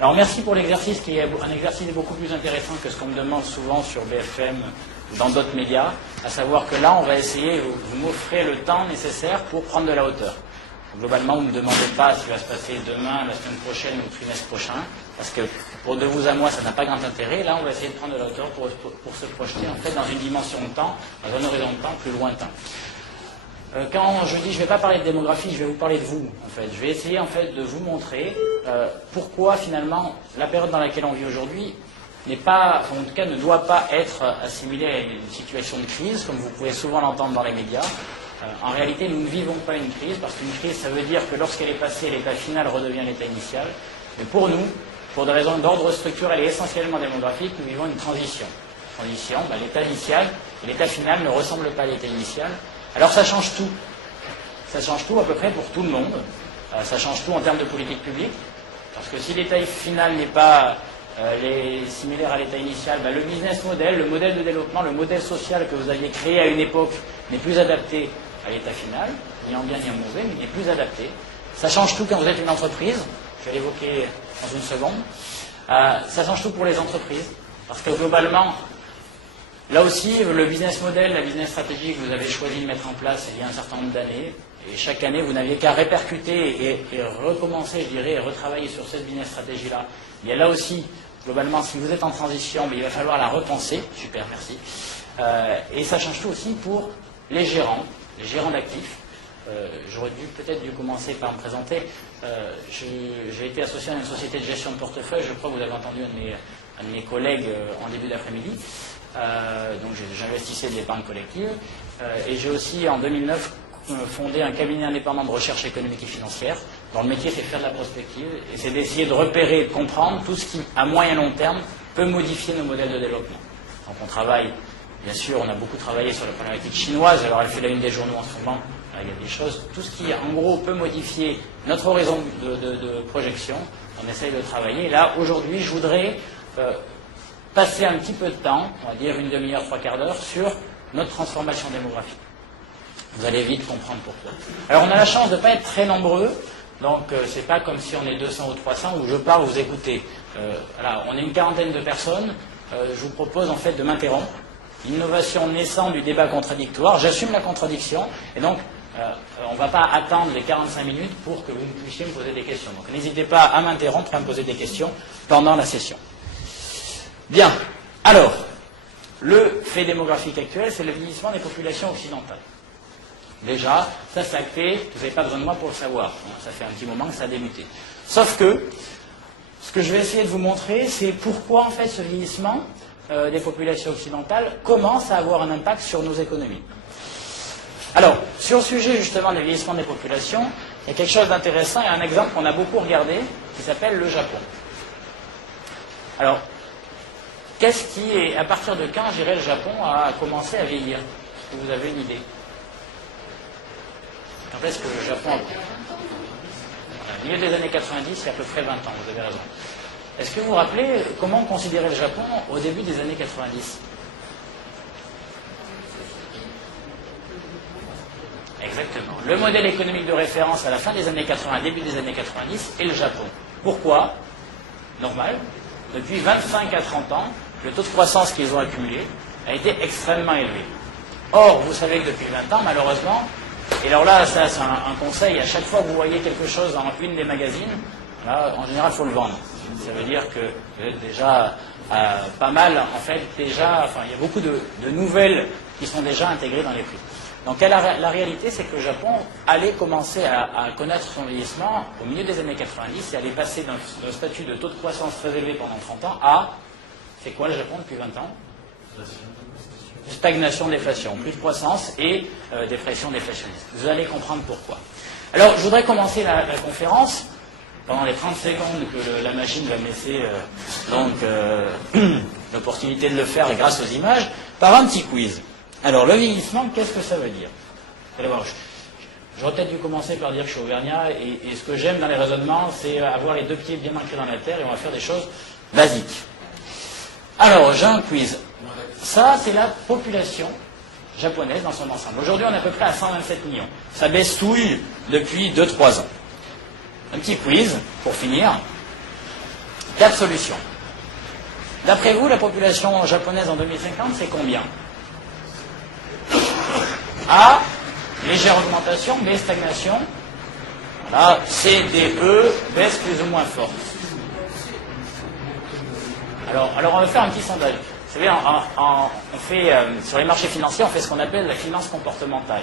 Alors merci pour l'exercice qui est un exercice beaucoup plus intéressant que ce qu'on me demande souvent sur BFM ou dans d'autres médias, à savoir que là on va essayer, vous m'offrez le temps nécessaire pour prendre de la hauteur. Globalement, vous ne me demandez pas ce qui va se passer demain, la semaine prochaine ou le trimestre prochain, parce que pour de vous à moi, ça n'a pas grand intérêt. Là, on va essayer de prendre de la hauteur pour se projeter en fait dans une dimension de temps, dans un horizon de temps plus lointain. Quand je dis je ne vais pas parler de démographie, je vais vous parler de vous. En fait, je vais essayer en fait de vous montrer pourquoi finalement la période dans laquelle on vit aujourd'hui n'est pas, en tout cas, ne doit pas être assimilée à une situation de crise, comme vous pouvez souvent l'entendre dans les médias. En réalité, nous ne vivons pas une crise, parce qu'une crise, ça veut dire que lorsqu'elle est passée, l'état final redevient l'état initial. Mais pour nous, pour des raisons d'ordre structurel et essentiellement démographique, nous vivons une transition. L'état initial et l'état final ne ressemblent pas à l'état initial. Alors ça change tout. Ça change tout à peu près pour tout le monde. Ça change tout en termes de politique publique. Parce que si l'état final n'est pas similaire à l'état initial, le business model, le modèle de développement, le modèle social que vous aviez créé à une époque n'est plus adapté à l'état final, ni en bien ni en mauvais, mais n'est plus adapté. Ça change tout quand vous êtes une entreprise, je vais l'évoquer dans une seconde. Ça change tout pour les entreprises, parce que globalement, là aussi, le business model, la business stratégie que vous avez choisi de mettre en place il y a un certain nombre d'années, et chaque année, vous n'aviez qu'à répercuter et recommencer, je dirais, et retravailler sur cette business stratégie-là. Il y a là aussi, globalement, si vous êtes en transition, il va falloir la repenser. Super, merci. Et ça change tout aussi pour les gérants d'actifs. J'aurais peut-être dû commencer par me présenter. J'ai été associé à une société de gestion de portefeuille. Je crois que vous avez entendu un de mes collègues en début d'après-midi. Donc j'investissais de l'épargne collective. Et j'ai aussi, en 2009, fondé un cabinet indépendant de recherche économique et financière, dont le métier c'est de faire de la prospective, et c'est d'essayer de repérer, de comprendre tout ce qui, à moyen et long terme, peut modifier nos modèles de développement. Donc on travaille, bien sûr, on a beaucoup travaillé sur la problématique chinoise, alors elle fait la une des journaux en ce moment, il y a des choses, tout ce qui, en gros, peut modifier notre horizon de projection, on essaye de travailler. Et là, aujourd'hui, je voudrais passer un petit peu de temps, on va dire une demi-heure, trois quarts d'heure, sur notre transformation démographique. Vous allez vite comprendre pourquoi. Alors on a la chance de ne pas être très nombreux, donc c'est pas comme si on est 200 ou 300 où je parle, vous écoutez. Voilà, on est une quarantaine de personnes, je vous propose en fait de m'interrompre. Innovation naissant du débat contradictoire, j'assume la contradiction, et donc on ne va pas attendre les 45 minutes pour que vous puissiez me poser des questions. Donc n'hésitez pas à m'interrompre, à me poser des questions pendant la session. Bien, alors, le fait démographique actuel, c'est le vieillissement des populations occidentales. Déjà, ça c'est acté, vous n'avez pas besoin de moi pour le savoir. Ça fait un petit moment que ça a débuté. Sauf que, ce que je vais essayer de vous montrer, c'est pourquoi en fait ce vieillissement des populations occidentales commence à avoir un impact sur nos économies. Alors, sur le sujet justement du vieillissement des populations, il y a quelque chose d'intéressant, il y a un exemple qu'on a beaucoup regardé, qui s'appelle le Japon. Alors, qu'est-ce qui est, à partir de quand, je dirais, le Japon a commencé à vieillir? Est-ce que vous avez une idée? Quand est-ce que le Japon a... Au milieu des années 90, il y a à peu près 20 ans, vous avez raison. Est-ce que vous vous rappelez comment on considérait le Japon au début des années 90? Exactement. Le modèle économique de référence à la fin des années 80, début des années 90, est le Japon. Pourquoi? Normal. Depuis 25 à 30 ans, le taux de croissance qu'ils ont accumulé a été extrêmement élevé. Or, vous savez que depuis 20 ans, malheureusement, et alors là, ça c'est un conseil, à chaque fois que vous voyez quelque chose dans une des magazines, là, en général, il faut le vendre. Ça veut dire que vous êtes déjà pas mal, en fait, déjà, enfin, il y a beaucoup de nouvelles qui sont déjà intégrées dans les prix. Donc la réalité, c'est que le Japon allait commencer à connaître son vieillissement au milieu des années 90 et allait passer d'un statut de taux de croissance très élevé pendant 30 ans à, c'est quoi le Japon depuis 20 ans? Stagnation, déflation, plus de croissance et dépression déflationniste. Vous allez comprendre pourquoi. Alors, je voudrais commencer la conférence, pendant les 30 secondes que la machine va me laisser l'opportunité de le faire grâce aux images, par un petit quiz. Alors, le vieillissement, qu'est-ce que ça veut dire? Vous allez voir, j'aurais peut-être dû commencer par dire que je suis auvergnat, et ce que j'aime dans les raisonnements, c'est avoir les deux pieds bien ancrés dans la terre, et on va faire des choses basiques. Alors, j'ai un quiz. Ça, c'est la population japonaise dans son ensemble. Aujourd'hui, on est à peu près à 127 millions. Ça baisse depuis 2-3 ans. Un petit quiz, pour finir. 4 solutions. D'après vous, la population japonaise en 2050, c'est combien? A, légère augmentation, B, stagnation. Voilà, C, D, E, baisse plus ou moins forte. Alors on va faire un petit sondage. Vous savez, on fait, sur les marchés financiers, on fait ce qu'on appelle la finance comportementale.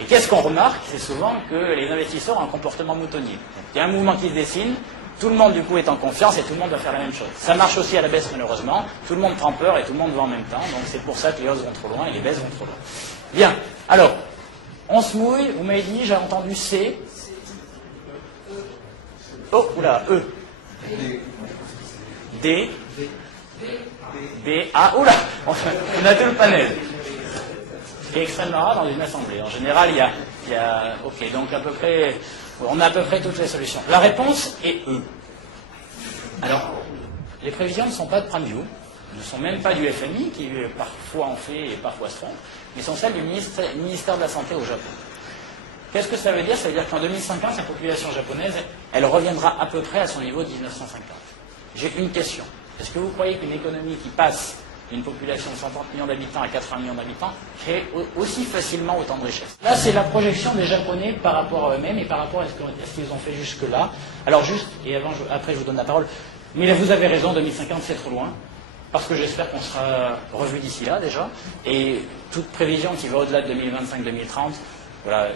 Et qu'est-ce qu'on remarque? C'est souvent que les investisseurs ont un comportement moutonnier. Il y a un mouvement qui se dessine, tout le monde du coup est en confiance et tout le monde va faire la même chose. Ça marche aussi à la baisse malheureusement, tout le monde prend peur et tout le monde va en même temps, donc c'est pour ça que les hausses vont trop loin et les baisses vont trop loin. Bien, alors, on se mouille, vous m'avez dit, j'ai entendu C. Oh, oula, E. D. B, A, oula, on a tout le panel. Ce qui est extrêmement rare dans une assemblée. En général, il y a ok, donc à peu près, on a à peu près toutes les solutions. La réponse est E. Alors, les prévisions ne sont pas de PrimeView, ne sont même pas du FMI, qui parfois en fait et parfois se trompe, mais sont celles du ministère de la Santé au Japon. Qu'est-ce que ça veut dire? Ça veut dire qu'en 2050, la population japonaise, elle reviendra à peu près à son niveau de 1950. J'ai une question. Est-ce que vous croyez qu'une économie qui passe d'une population de 130 millions d'habitants à 80 millions d'habitants crée aussi facilement autant de richesses? Là, c'est la projection des Japonais par rapport à eux-mêmes et par rapport à ce qu'ils ont fait jusque-là. Alors juste, et après je vous donne la parole, mais vous avez raison, 2050 c'est trop loin, parce que j'espère qu'on sera revu d'ici là déjà, et toute prévision qui va au-delà de 2025-2030, voilà,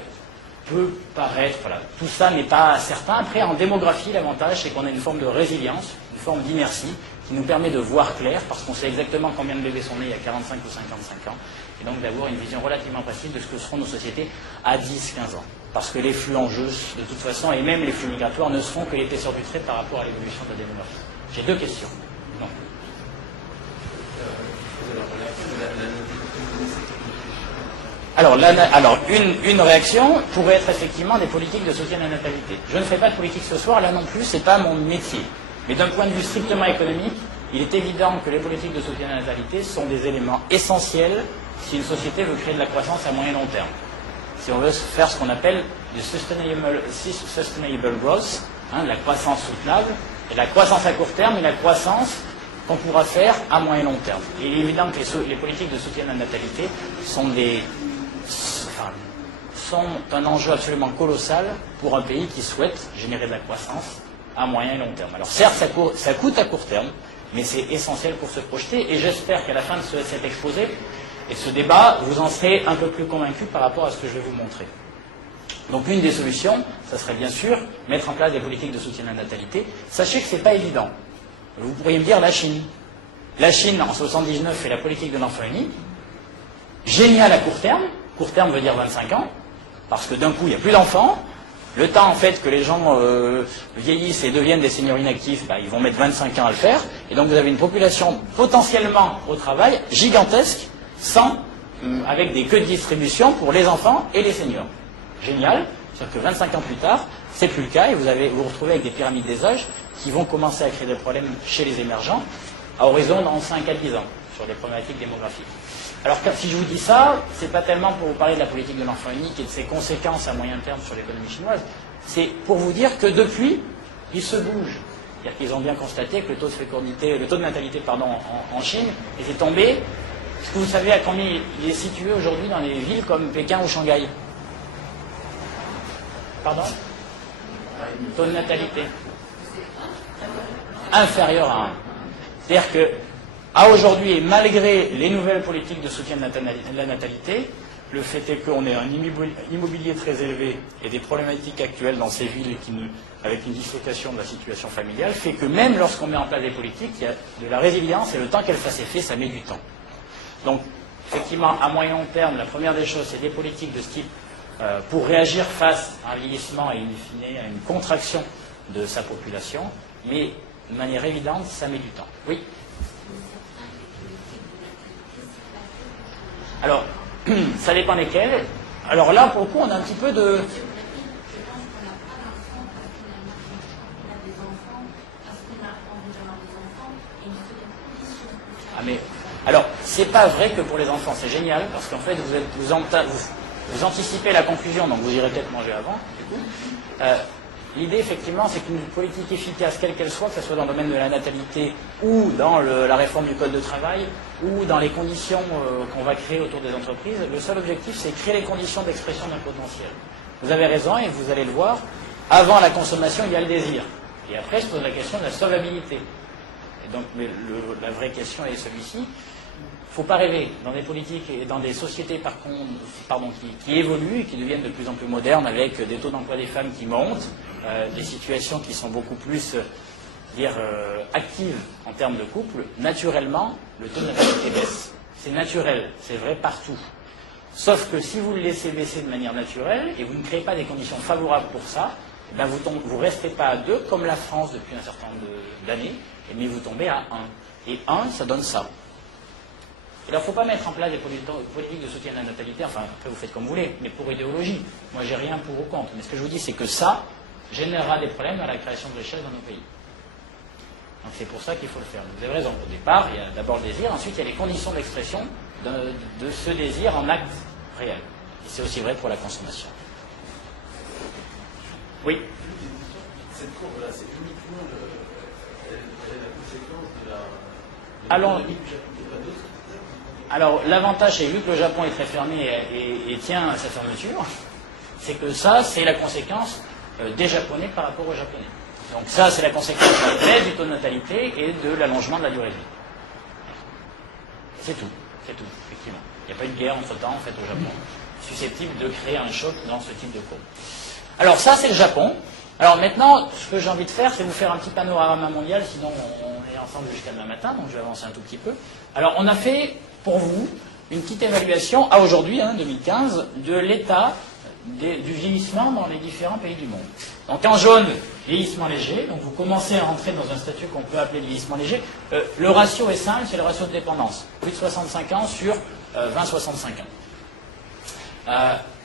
peut paraître, voilà, tout ça n'est pas certain. Après, en démographie, l'avantage, c'est qu'on a une forme de résilience, une forme d'inertie, qui nous permet de voir clair, parce qu'on sait exactement combien de bébés sont nés il y a 45 ou 55 ans, et donc d'avoir une vision relativement précise de ce que seront nos sociétés à 10-15 ans. Parce que les flux en jeu, de toute façon, et même les flux migratoires, ne seront que l'épaisseur du trait par rapport à l'évolution de la démographie. J'ai deux questions. Non. Alors une réaction pourrait être effectivement des politiques de soutien à la natalité. Je ne fais pas de politique ce soir, là non plus, c'est pas mon métier. Mais d'un point de vue strictement économique, il est évident que les politiques de soutien à la natalité sont des éléments essentiels si une société veut créer de la croissance à moyen et long terme. Si on veut faire ce qu'on appelle du sustainable growth, la croissance soutenable, et la croissance à court terme et la croissance qu'on pourra faire à moyen et long terme. Et il est évident que les politiques de soutien à la natalité sont un enjeu absolument colossal pour un pays qui souhaite générer de la croissance à moyen et long terme. Alors certes, ça coûte à court terme, mais c'est essentiel pour se projeter, et j'espère qu'à la fin de cet exposé et ce débat, vous en serez un peu plus convaincus par rapport à ce que je vais vous montrer. Donc une des solutions, ça serait bien sûr mettre en place des politiques de soutien à la natalité. Sachez que ce n'est pas évident. Vous pourriez me dire la Chine. La Chine, en 1979, fait la politique de l'enfant unique. Génial à court terme veut dire 25 ans, parce que d'un coup, il n'y a plus d'enfants. Le temps, en fait, que les gens vieillissent et deviennent des seniors inactifs, ils vont mettre 25 ans à le faire. Et donc, vous avez une population potentiellement au travail gigantesque, avec des queues de distribution pour les enfants et les seniors. Génial. C'est-à-dire que 25 ans plus tard, c'est plus le cas, et vous vous retrouvez avec des pyramides des âges qui vont commencer à créer des problèmes chez les émergents à horizon dans 5 à 10 ans, sur des problématiques démographiques. Alors, si je vous dis ça, c'est pas tellement pour vous parler de la politique de l'enfant unique et de ses conséquences à moyen terme sur l'économie chinoise, c'est pour vous dire que depuis, ils se bougent. C'est-à-dire qu'ils ont bien constaté que le taux de natalité en Chine était tombé. Est-ce que vous savez à combien il est situé aujourd'hui dans les villes comme Pékin ou Shanghai? Pardon? Taux de natalité inférieur à 1. C'est-à-dire que, à aujourd'hui, et malgré les nouvelles politiques de soutien de la natalité, le fait est qu'on ait un immobilier très élevé et des problématiques actuelles dans ces villes avec une dislocation de la situation familiale, fait que même lorsqu'on met en place des politiques, il y a de la résilience et le temps qu'elle fasse effet, ça met du temps. Donc, effectivement, à moyen long terme, la première des choses, c'est des politiques de ce type pour réagir face à un vieillissement et in fine à une contraction de sa population, mais de manière évidente, ça met du temps. Oui. Alors, ça dépend lesquels. Alors là, pour le coup, on a un petit peu de... Ah mais, alors, c'est pas vrai que pour les enfants, c'est génial, parce qu'en fait, vous anticipez la conclusion, donc vous irez peut-être manger avant, du coup. l'idée, effectivement, c'est qu'une politique efficace, quelle qu'elle soit, que ce soit dans le domaine de la natalité ou dans la réforme du code de travail ou dans les conditions qu'on va créer autour des entreprises, le seul objectif, c'est créer les conditions d'expression d'un potentiel. Vous avez raison, et vous allez le voir, avant la consommation, il y a le désir. Et après, se pose la question de la solvabilité. Et donc, la vraie question est celui-ci. Il ne faut pas rêver dans des politiques et dans des sociétés qui évoluent et qui deviennent de plus en plus modernes avec des taux d'emploi des femmes qui montent, des situations qui sont beaucoup plus actives en termes de couple. Naturellement, le taux de natalité baisse. C'est naturel, c'est vrai partout. Sauf que si vous le laissez baisser de manière naturelle et vous ne créez pas des conditions favorables pour ça, eh bien vous ne restez pas à 2 comme la France depuis un certain nombre d'années, mais vous tombez à 1. Et 1, ça donne ça. Il ne faut pas mettre en place des politiques de soutien à la natalité, enfin, après vous faites comme vous voulez, mais pour idéologie. Moi, j'ai rien pour ou contre. Mais ce que je vous dis, c'est que ça générera des problèmes à la création de richesse dans nos pays. Donc c'est pour ça qu'il faut le faire. Vous avez raison. Au départ, il y a d'abord le désir, ensuite il y a les conditions d'expression de ce désir en acte réel. Et c'est aussi vrai pour la consommation. Oui. Cette courbe-là, c'est uniquement elle est la conséquence de la... Alors, l'avantage, c'est vu que le Japon est très fermé et tient à sa fermeture, c'est que ça, c'est la conséquence des Japonais par rapport aux Japonais. Donc ça, c'est la conséquence de la baisse du taux de natalité et de l'allongement de la durée de vie. C'est tout, effectivement. Il n'y a pas eu de guerre entre-temps, en fait, au Japon, susceptible de créer un choc dans ce type de courbe. Alors ça, c'est le Japon. Alors maintenant, ce que j'ai envie de faire, c'est vous faire un petit panorama mondial, sinon on est ensemble jusqu'à demain matin, donc je vais avancer un tout petit peu. Alors on a fait, pour vous, une petite évaluation, à aujourd'hui, 2015, de l'état du vieillissement dans les différents pays du monde. Donc en jaune, vieillissement léger, donc vous commencez à rentrer dans un statut qu'on peut appeler de vieillissement léger. Le ratio est simple, c'est le ratio de dépendance. Plus de 65 ans sur 20-65 ans.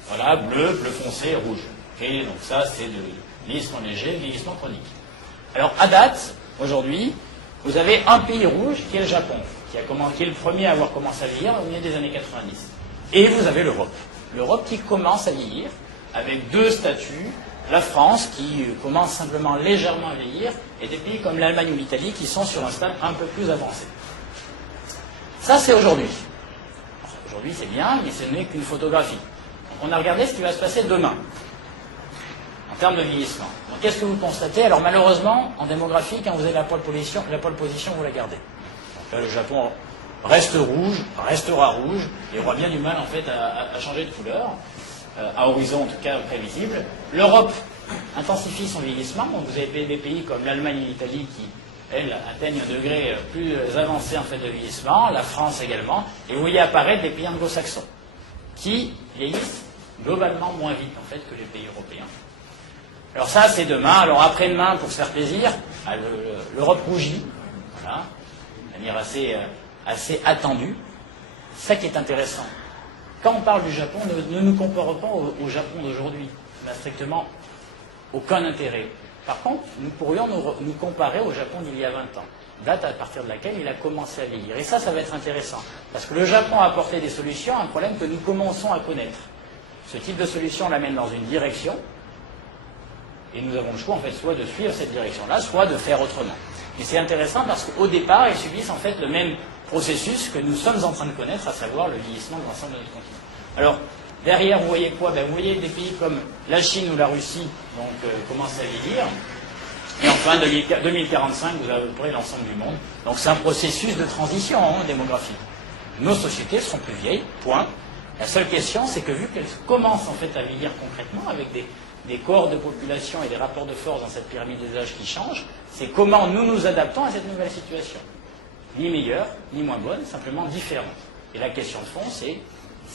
Voilà, bleu foncé, rouge. Et donc ça, c'est de vieillissement léger, vieillissement chronique. Alors à date, aujourd'hui, vous avez un pays rouge qui est le Japon, qui est le premier à avoir commencé à vieillir au milieu des années 90. Et vous avez l'Europe. L'Europe qui commence à vieillir, avec 2 statuts, la France qui commence simplement légèrement à vieillir, et des pays comme l'Allemagne ou l'Italie qui sont sur un stade un peu plus avancé. Ça, c'est aujourd'hui. Aujourd'hui, c'est bien, mais ce n'est qu'une photographie. Donc, on a regardé ce qui va se passer demain, en termes de vieillissement. Donc, qu'est-ce que vous constatez? Alors, malheureusement, en démographie, quand vous avez la pole position, vous la gardez. Donc là, le Japon reste rouge, restera rouge, et aura bien du mal, en fait, à changer de couleur, à horizon, en tout cas, prévisible. L'Europe intensifie son vieillissement. Donc, vous avez des pays comme l'Allemagne et l'Italie qui, elles, atteignent un degré plus avancé, en fait, de vieillissement. La France également. Et vous voyez apparaître des pays anglo-saxons qui vieillissent globalement moins vite, en fait, que les pays européens. Alors ça, c'est demain. Alors après-demain, pour se faire plaisir, l'Europe rougit, voilà, de manière assez attendue. Ça qui est intéressant. Quand on parle du Japon, ne nous comparons pas au Japon d'aujourd'hui. Ça n'a strictement aucun intérêt. Par contre, nous pourrions nous comparer au Japon d'il y a 20 ans, date à partir de laquelle il a commencé à vieillir. Et ça va être intéressant. Parce que le Japon a apporté des solutions à un problème que nous commençons à connaître. Ce type de solution l'amène dans une direction, et nous avons le choix, en fait, soit de suivre cette direction-là, soit de faire autrement. Et c'est intéressant parce qu'au départ, ils subissent en fait le même processus que nous sommes en train de connaître, à savoir le vieillissement de l'ensemble de notre continent. Alors, derrière, vous voyez quoi? Vous voyez des pays comme la Chine ou la Russie commencent à vieillir. Et enfin, 2045, vous avez à peu près l'ensemble du monde. Donc c'est un processus de transition démographique. Nos sociétés seront plus vieilles, point. La seule question, c'est que vu qu'elles commencent en fait à vieillir concrètement, avec des corps de population et des rapports de force dans cette pyramide des âges qui changent, c'est comment nous nous adaptons à cette nouvelle situation. Ni meilleure, ni moins bonne, simplement différente. Et la question de fond, c'est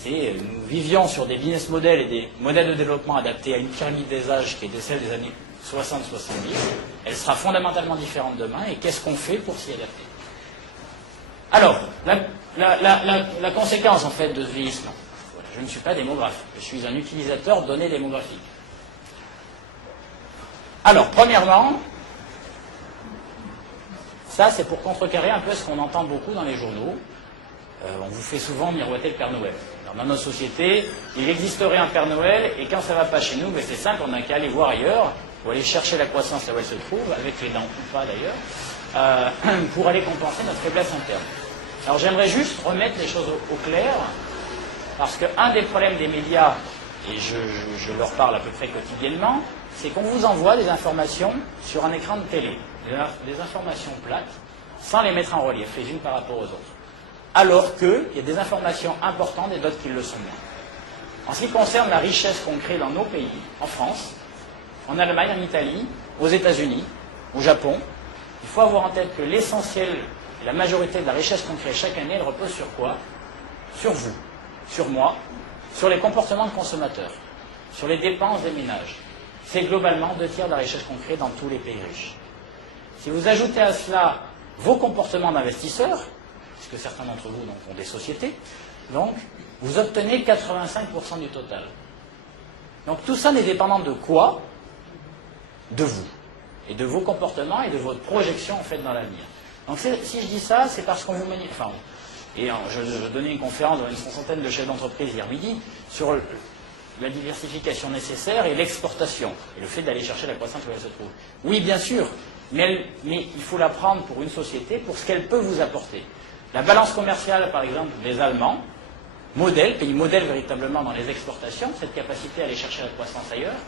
nous vivions sur des business models et des modèles de développement adaptés à une pyramide des âges qui était celle des années 60-70. Elle sera fondamentalement différente demain, et qu'est-ce qu'on fait pour s'y adapter? Alors, la conséquence en fait de ce vieillissement. Voilà, je ne suis pas démographe, je suis un utilisateur de données démographiques. Alors, premièrement, ça c'est pour contrecarrer un peu ce qu'on entend beaucoup dans les journaux. On vous fait souvent miroiter le Père Noël. Alors, dans notre société, il existerait un Père Noël, et quand ça ne va pas chez nous, c'est simple, on n'a qu'à aller voir ailleurs. faut aller chercher la croissance là où elle se trouve, avec les dents ou pas d'ailleurs, pour aller compenser notre faiblesse interne. Alors j'aimerais juste remettre les choses au clair, parce qu'un des problèmes des médias, et je leur parle à peu près quotidiennement, c'est qu'on vous envoie des informations sur un écran de télé, des informations plates, sans les mettre en relief, les unes par rapport aux autres. Alors qu'il y a des informations importantes et d'autres qui le sont moins. En ce qui concerne la richesse qu'on crée dans nos pays, en France, en Allemagne, en Italie, aux États-Unis, au Japon, il faut avoir en tête que l'essentiel, la majorité de la richesse qu'on crée chaque année, elle repose sur quoi? Sur vous, sur moi, sur les comportements de consommateurs, sur les dépenses des ménages. C'est globalement 2/3 de la richesse qu'on crée dans tous les pays riches. Si vous ajoutez à cela vos comportements d'investisseurs, puisque certains d'entre vous donc, ont des sociétés, donc vous obtenez 85% du total. Donc tout ça n'est dépendant de quoi? De vous, et de vos comportements et de votre projection en fait dans l'avenir. Donc si je dis ça, c'est parce qu'on vous manipule. Enfin, et je donnais une conférence devant une centaine de chefs d'entreprise hier midi sur la diversification nécessaire et l'exportation, et le fait d'aller chercher la croissance où elle se trouve. Oui, bien sûr, mais il faut la prendre pour une société, pour ce qu'elle peut vous apporter. La balance commerciale, par exemple, des Allemands, pays modèle véritablement dans les exportations, cette capacité à aller chercher la croissance ailleurs,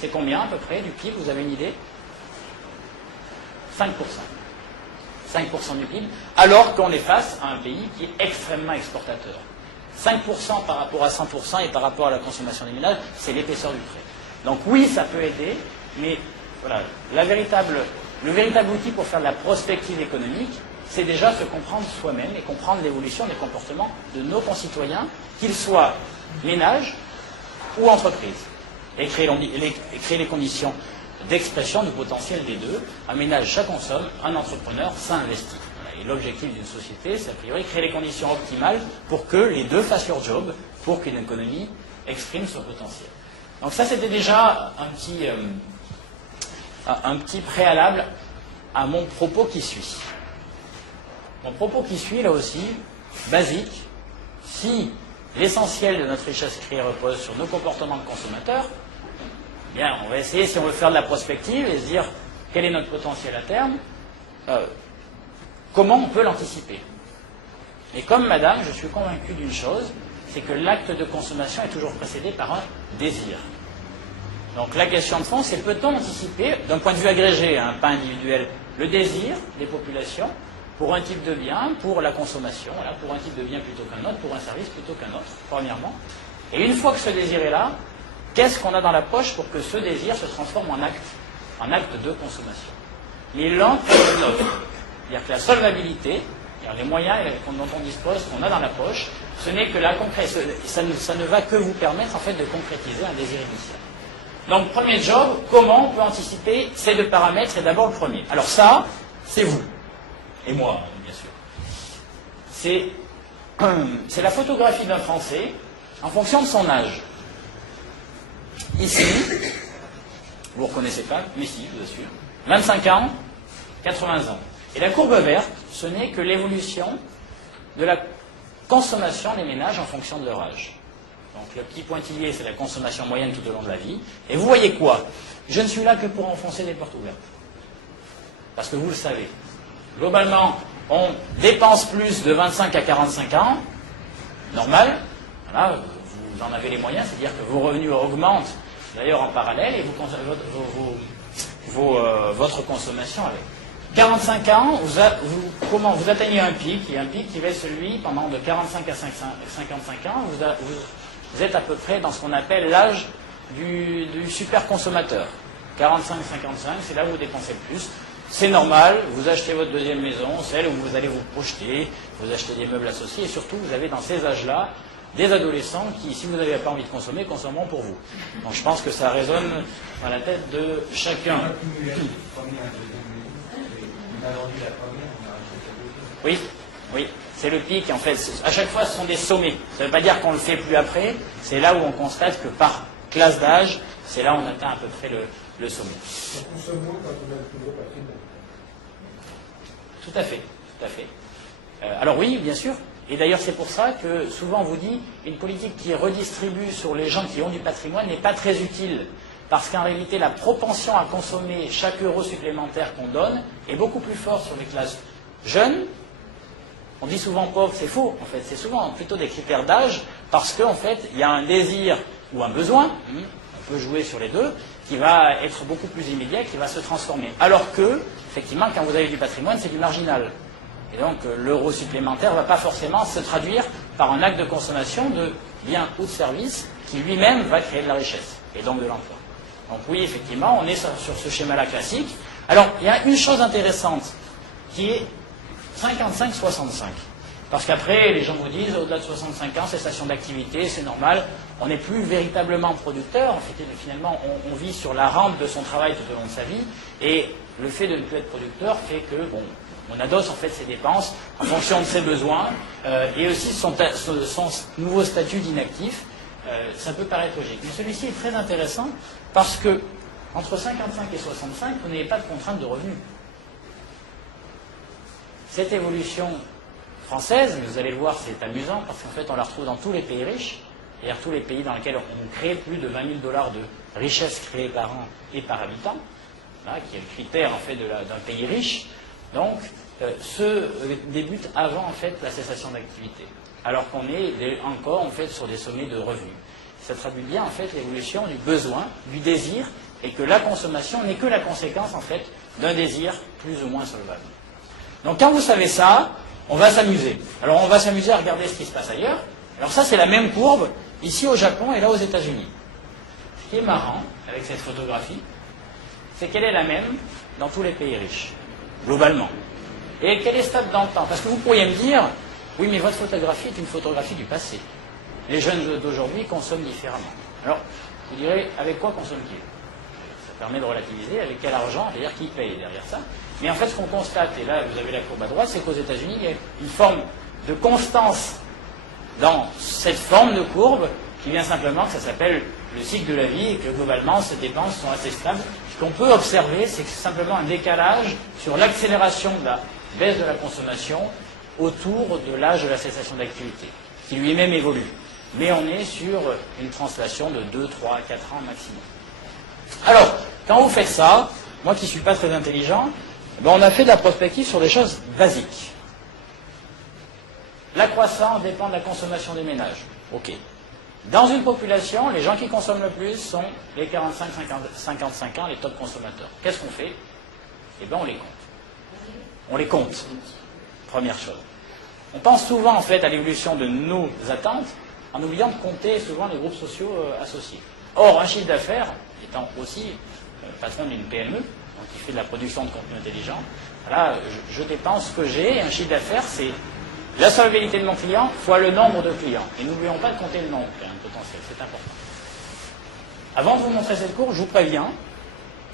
c'est combien à peu près du PIB, vous avez une idée? 5%. 5% du PIB, alors qu'on est face à un pays qui est extrêmement exportateur. 5% par rapport à 100% et par rapport à la consommation des ménages, c'est l'épaisseur du trait. Donc oui, ça peut aider, mais voilà, le véritable outil pour faire de la prospective économique, c'est déjà se comprendre soi-même et comprendre l'évolution des comportements de nos concitoyens, qu'ils soient ménages ou entreprises, et créer les conditions d'expression du potentiel des deux. Un ménage, ça consomme, un entrepreneur, ça investit. Voilà. Et l'objectif d'une société, c'est a priori créer les conditions optimales pour que les deux fassent leur job, pour qu'une économie exprime son potentiel. Donc ça, c'était déjà un petit préalable à mon propos qui suit. Mon propos qui suit, là aussi, basique, si l'essentiel de notre richesse créée repose sur nos comportements de consommateurs, bien, on va essayer, si on veut faire de la prospective, et se dire quel est notre potentiel à terme, comment on peut l'anticiper. Et comme madame, je suis convaincu d'une chose, c'est que l'acte de consommation est toujours précédé par un désir. Donc la question de fond, c'est peut-on anticiper, d'un point de vue agrégé, pas individuel, le désir des populations pour un type de bien, pour la consommation, voilà, pour un type de bien plutôt qu'un autre, pour un service plutôt qu'un autre, premièrement. Et une fois que ce désir est là, qu'est-ce qu'on a dans la poche pour que ce désir se transforme en acte de consommation? Mais l'un contre l'autre. C'est-à-dire que la solvabilité, les moyens dont on dispose, qu'on a dans la poche, ce n'est que la concrétisation. Ça ne va que vous permettre en fait de concrétiser un désir initial. Donc, premier job, comment on peut anticiper ces deux paramètres? C'est d'abord le premier. Alors ça, c'est vous. Et moi, bien sûr. C'est la photographie d'un Français en fonction de son âge. Ici, vous ne reconnaissez pas, mais si, je vous assure, 25 ans, 80 ans. Et la courbe verte, ce n'est que l'évolution de la consommation des ménages en fonction de leur âge. Donc le petit pointillé, c'est la consommation moyenne tout au long de la vie. Et vous voyez quoi? Je ne suis là que pour enfoncer des portes ouvertes. Parce que vous le savez. Globalement, on dépense plus de 25 à 45 ans, normal, voilà, vous en avez les moyens, c'est-à-dire que vos revenus augmentent d'ailleurs en parallèle et votre consommation avec. 45 ans, vous atteignez un pic, et un pic qui va être celui, pendant de 45 à 55 ans, vous êtes à peu près dans ce qu'on appelle l'âge du super consommateur. 45-55, c'est là où vous dépensez le plus. C'est normal, vous achetez votre deuxième maison, celle où vous allez vous projeter, vous achetez des meubles associés, et surtout, vous avez dans ces âges-là des adolescents qui, si vous n'avez pas envie de consommer, consommeront pour vous. Donc je pense que ça résonne dans la tête de chacun. Oui, oui, c'est le pic, en fait. À chaque fois, ce sont des sommets. Ça ne veut pas dire qu'on ne le fait plus après, c'est là où on constate que par classe d'âge, c'est là où on atteint à peu près le sommet. Tout à fait, tout à fait. Alors oui, bien sûr. Et d'ailleurs, c'est pour ça que souvent on vous dit une politique qui redistribue sur les gens qui ont du patrimoine n'est pas très utile. parce qu'en réalité, la propension à consommer chaque euro supplémentaire qu'on donne est beaucoup plus forte sur les classes jeunes. On dit souvent pauvre, c'est faux, en fait. C'est souvent plutôt des critères d'âge, parce qu'en fait, il y a un désir ou un besoin, on peut jouer sur les deux, qui va être beaucoup plus immédiat, qui va se transformer. Alors que, effectivement, quand vous avez du patrimoine, c'est du marginal. Et donc, l'euro supplémentaire ne va pas forcément se traduire par un acte de consommation de biens ou de services qui lui-même va créer de la richesse, et donc de l'emploi. Donc oui, effectivement, on est sur ce schéma-là classique. Alors, il y a une chose intéressante, qui est 55-65. Parce qu'après, les gens vous disent, au-delà de 65 ans, cessation d'activité, c'est normal, on n'est plus véritablement producteur. En fait, finalement, on vit sur la rampe de son travail tout au long de sa vie, et le fait de ne plus être producteur fait que, bon, on adosse en fait ses dépenses en fonction de ses besoins, et aussi son nouveau statut d'inactif. Ça peut paraître logique. Mais celui-ci est très intéressant, parce que, entre 55 et 65, vous n'avez pas de contrainte de revenus. Cette évolution française, vous allez le voir, c'est amusant, parce qu'en fait, on la retrouve dans tous les pays riches, c'est-à-dire tous les pays dans lesquels on crée plus de 20 000 $ de richesse créée par an et par habitant, là, qui est le critère en fait d'un pays riche. Donc, ce débute avant en fait la cessation d'activité, alors qu'on est encore en fait sur des sommets de revenus. Ça traduit bien en fait l'évolution du besoin, du désir, et que la consommation n'est que la conséquence en fait d'un désir plus ou moins solvable. Donc quand vous savez ça, on va s'amuser. Alors on va s'amuser à regarder ce qui se passe ailleurs. Alors ça c'est la même courbe ici au Japon et là aux États-Unis. Ce qui est marrant avec cette photographie, c'est qu'elle est la même dans tous les pays riches, globalement. Et qu'elle est stable dans le temps. Parce que vous pourriez me dire, oui mais votre photographie est une photographie du passé. Les jeunes d'aujourd'hui consomment différemment. Alors, vous direz, avec quoi consomment-ils? Ça permet de relativiser, avec quel argent, c'est-à-dire qui paye derrière ça. Mais en fait, ce qu'on constate, et là vous avez la courbe à droite, c'est qu'aux États-Unis, il y a une forme de constance dans cette forme de courbe qui vient simplement que ça s'appelle le cycle de la vie et que globalement, ces dépenses sont assez stables. Ce qu'on peut observer, c'est que c'est simplement un décalage sur l'accélération de la baisse de la consommation autour de l'âge de la cessation d'activité, qui lui-même évolue. Mais on est sur une translation de 2, 3, 4 ans maximum. Alors, quand vous faites ça, moi qui ne suis pas très intelligent, ben on a fait de la prospective sur des choses basiques. La croissance dépend de la consommation des ménages. Ok. Dans une population, les gens qui consomment le plus sont les 45-55 ans, les top consommateurs. Qu'est-ce qu'on fait? Eh bien, on les compte. On les compte. Première chose. On pense souvent, en fait, à l'évolution de nos attentes, en oubliant de compter souvent les groupes sociaux associés. Or, un chiffre d'affaires, étant aussi patron d'une PME, donc qui fait de la production de contenu intelligent, là, je dépense ce que j'ai, et un chiffre d'affaires, c'est la solvabilité de mon client fois le nombre de clients. Et n'oublions pas de compter le nombre, potentiel, c'est important. Avant de vous montrer cette courbe, je vous préviens,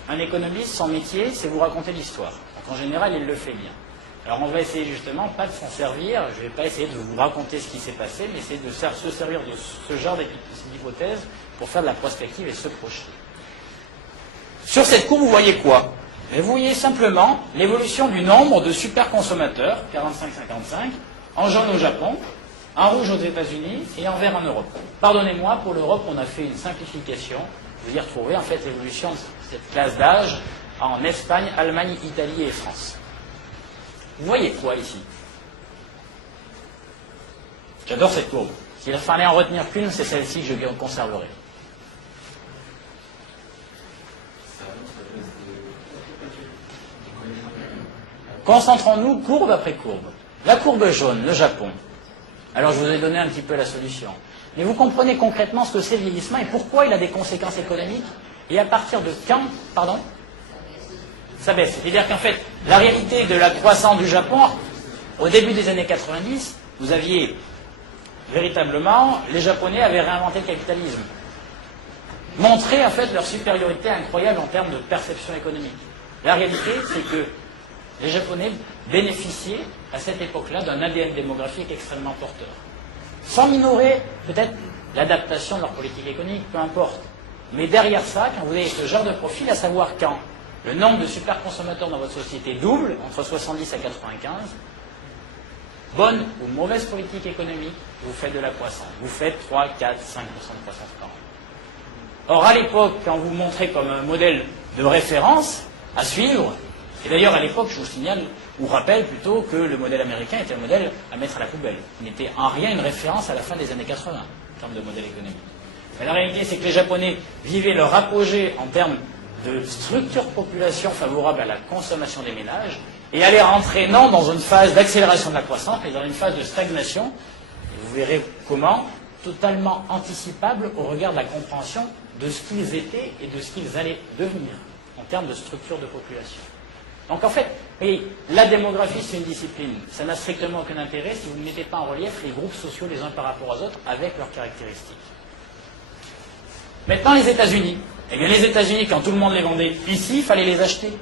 un économiste, son métier, c'est vous raconter l'histoire. Donc en général, il le fait bien. Alors on va essayer justement pas de s'en servir, je ne vais pas essayer de vous raconter ce qui s'est passé, mais essayer de se servir de ce genre d'hypothèse pour faire de la prospective et se projeter. Sur cette courbe, vous voyez quoi? Vous voyez simplement l'évolution du nombre de super-consommateurs, 45-55, en jaune au Japon, en rouge aux États-Unis et en vert en Europe. Pardonnez-moi, pour l'Europe, on a fait une simplification. Vous y retrouvez en fait l'évolution de cette classe d'âge en Espagne, Allemagne, Italie et France. Vous voyez quoi ici? J'adore cette courbe. S'il fallait en retenir qu'une, c'est celle-ci que je conserverai. Concentrons-nous courbe après courbe. La courbe jaune, le Japon. Alors je vous ai donné un petit peu la solution. Mais vous comprenez concrètement ce que c'est le vieillissement et pourquoi il a des conséquences économiques et à partir de quand, pardon, ça baisse. C'est-à-dire qu'en fait, la réalité de la croissance du Japon, au début des années 90, vous aviez véritablement, les Japonais avaient réinventé le capitalisme. Montré en fait leur supériorité incroyable en termes de perception économique. La réalité, c'est que les Japonais bénéficiaient à cette époque-là d'un ADN démographique extrêmement porteur. Sans minorer peut-être l'adaptation de leur politique économique, peu importe. Mais derrière ça, quand vous avez ce genre de profil, à savoir quand le nombre de super-consommateurs dans votre société double, entre 70 à 95, bonne ou mauvaise politique économique, vous faites de la croissance. Vous faites 3, 4, 5% de croissance par an. Or, à l'époque, quand vous montrez comme un modèle de référence à suivre, et d'ailleurs, à l'époque, je vous signale, ou rappelle plutôt que le modèle américain était un modèle à mettre à la poubelle. Il n'était en rien une référence à la fin des années 80, en termes de modèle économique. Mais la réalité, c'est que les Japonais vivaient leur apogée en termes de structure population favorable à la consommation des ménages, et allaient rentrer non dans une phase d'accélération de la croissance, mais dans une phase de stagnation, et vous verrez comment, totalement anticipable au regard de la compréhension de ce qu'ils étaient et de ce qu'ils allaient devenir en termes de structure de population. Donc en fait, la démographie c'est une discipline, ça n'a strictement aucun intérêt si vous ne mettez pas en relief les groupes sociaux les uns par rapport aux autres avec leurs caractéristiques. Maintenant les États-Unis. Eh bien les États-Unis, quand tout le monde les vendait ici, il fallait les acheter.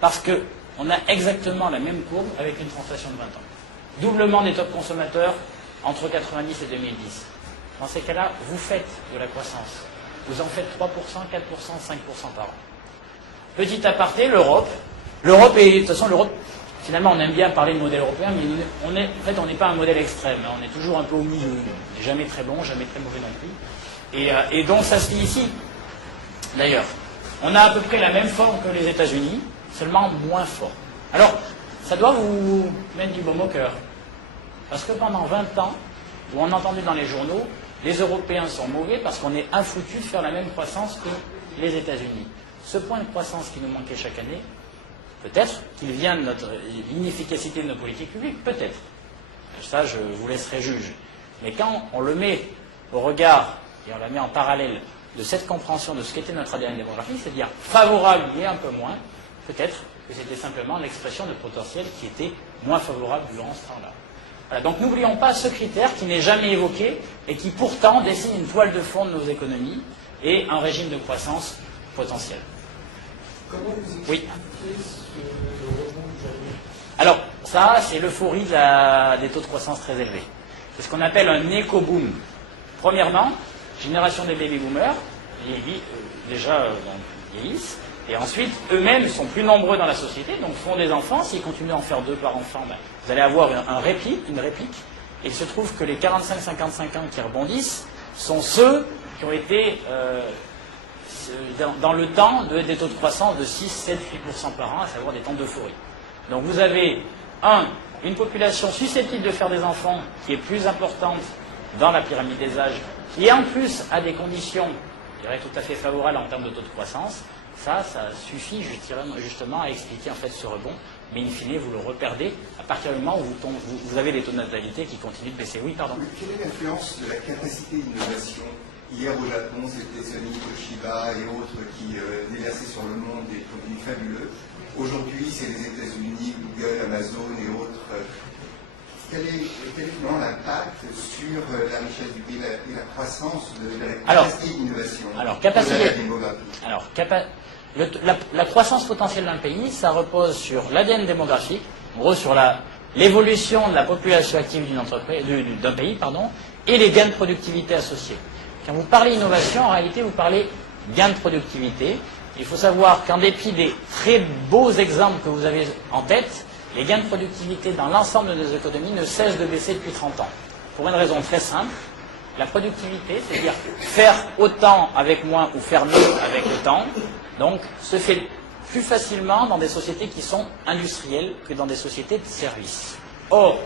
Parce qu'on a exactement la même courbe avec une translation de 20 ans. Doublement des top consommateurs entre 90 et 2010. Dans ces cas-là, vous faites de la croissance. Vous en faites 3%, 4%, 5% par an. Petit aparté, l'Europe. L'Europe, et de toute façon, l'Europe, finalement, on aime bien parler de modèle européen, mais on n'est pas un modèle extrême. On est toujours un peu au milieu. On n'est jamais très bon, jamais très mauvais non plus. Et donc, ça se lit ici. D'ailleurs, on a à peu près la même forme que les États-Unis, seulement moins fort. Alors, ça doit vous mettre du baume au cœur. Parce que pendant 20 ans, où on a entendu dans les journaux, les Européens sont mauvais parce qu'on est infoutus de faire la même croissance que les États-Unis. Ce point de croissance qui nous manquait chaque année, peut-être qu'il vient de l'inefficacité de nos politiques publiques, peut-être. Ça, je vous laisserai juge. Mais quand on le met au regard, et on la met en parallèle, de cette compréhension de ce qu'était notre ADN démographique, c'est-à-dire favorable mais un peu moins, peut-être que c'était simplement l'expression de potentiel qui était moins favorable durant ce temps-là. Voilà, donc n'oublions pas ce critère qui n'est jamais évoqué et qui pourtant dessine une toile de fond de nos économies et un régime de croissance potentiel. Comment vous Oui. expliquez ce rebond aujourd'hui? Alors, ça, c'est l'euphorie des taux de croissance très élevés. C'est ce qu'on appelle un éco-boom. Premièrement, génération des baby-boomers, déjà vieillissent, et ensuite, eux-mêmes sont plus nombreux dans la société, donc font des enfants. S'ils continuent à en faire 2 par enfant, ben, vous allez avoir une réplique. Et il se trouve que les 45-55 ans qui rebondissent sont ceux qui ont été dans le temps des taux de croissance de 6, 7, 8% par an, à savoir des temps d'euphorie. Donc vous avez, une population susceptible de faire des enfants qui est plus importante dans la pyramide des âges, qui en plus a des conditions, je dirais, tout à fait favorables en termes de taux de croissance. Ça suffit justement à expliquer en fait ce rebond, mais in fine vous le reperdez à partir du moment où vous avez des taux de natalité qui continuent de baisser. Oui, pardon. Quelle est l'influence de la capacité d'innovation? Hier au Japon, c'était Sony, Toshiba et autres qui déversaient sur le monde des produits fabuleux. Aujourd'hui, c'est les États-Unis, Google, Amazon et autres. Quel est vraiment l'impact sur la richesse du pays et la croissance de la capacité d'innovation de la croissance potentielle d'un pays, ça repose sur l'ADN démographique, en gros sur l'évolution de la population active d'un pays, et les gains de productivité associés. Quand vous parlez innovation, en réalité, vous parlez gains de productivité. Il faut savoir qu'en dépit des très beaux exemples que vous avez en tête, les gains de productivité dans l'ensemble de nos économies ne cessent de baisser depuis 30 ans. Pour une raison très simple, la productivité, c'est-à-dire faire autant avec moins ou faire mieux avec autant, donc se fait plus facilement dans des sociétés qui sont industrielles que dans des sociétés de services. Or,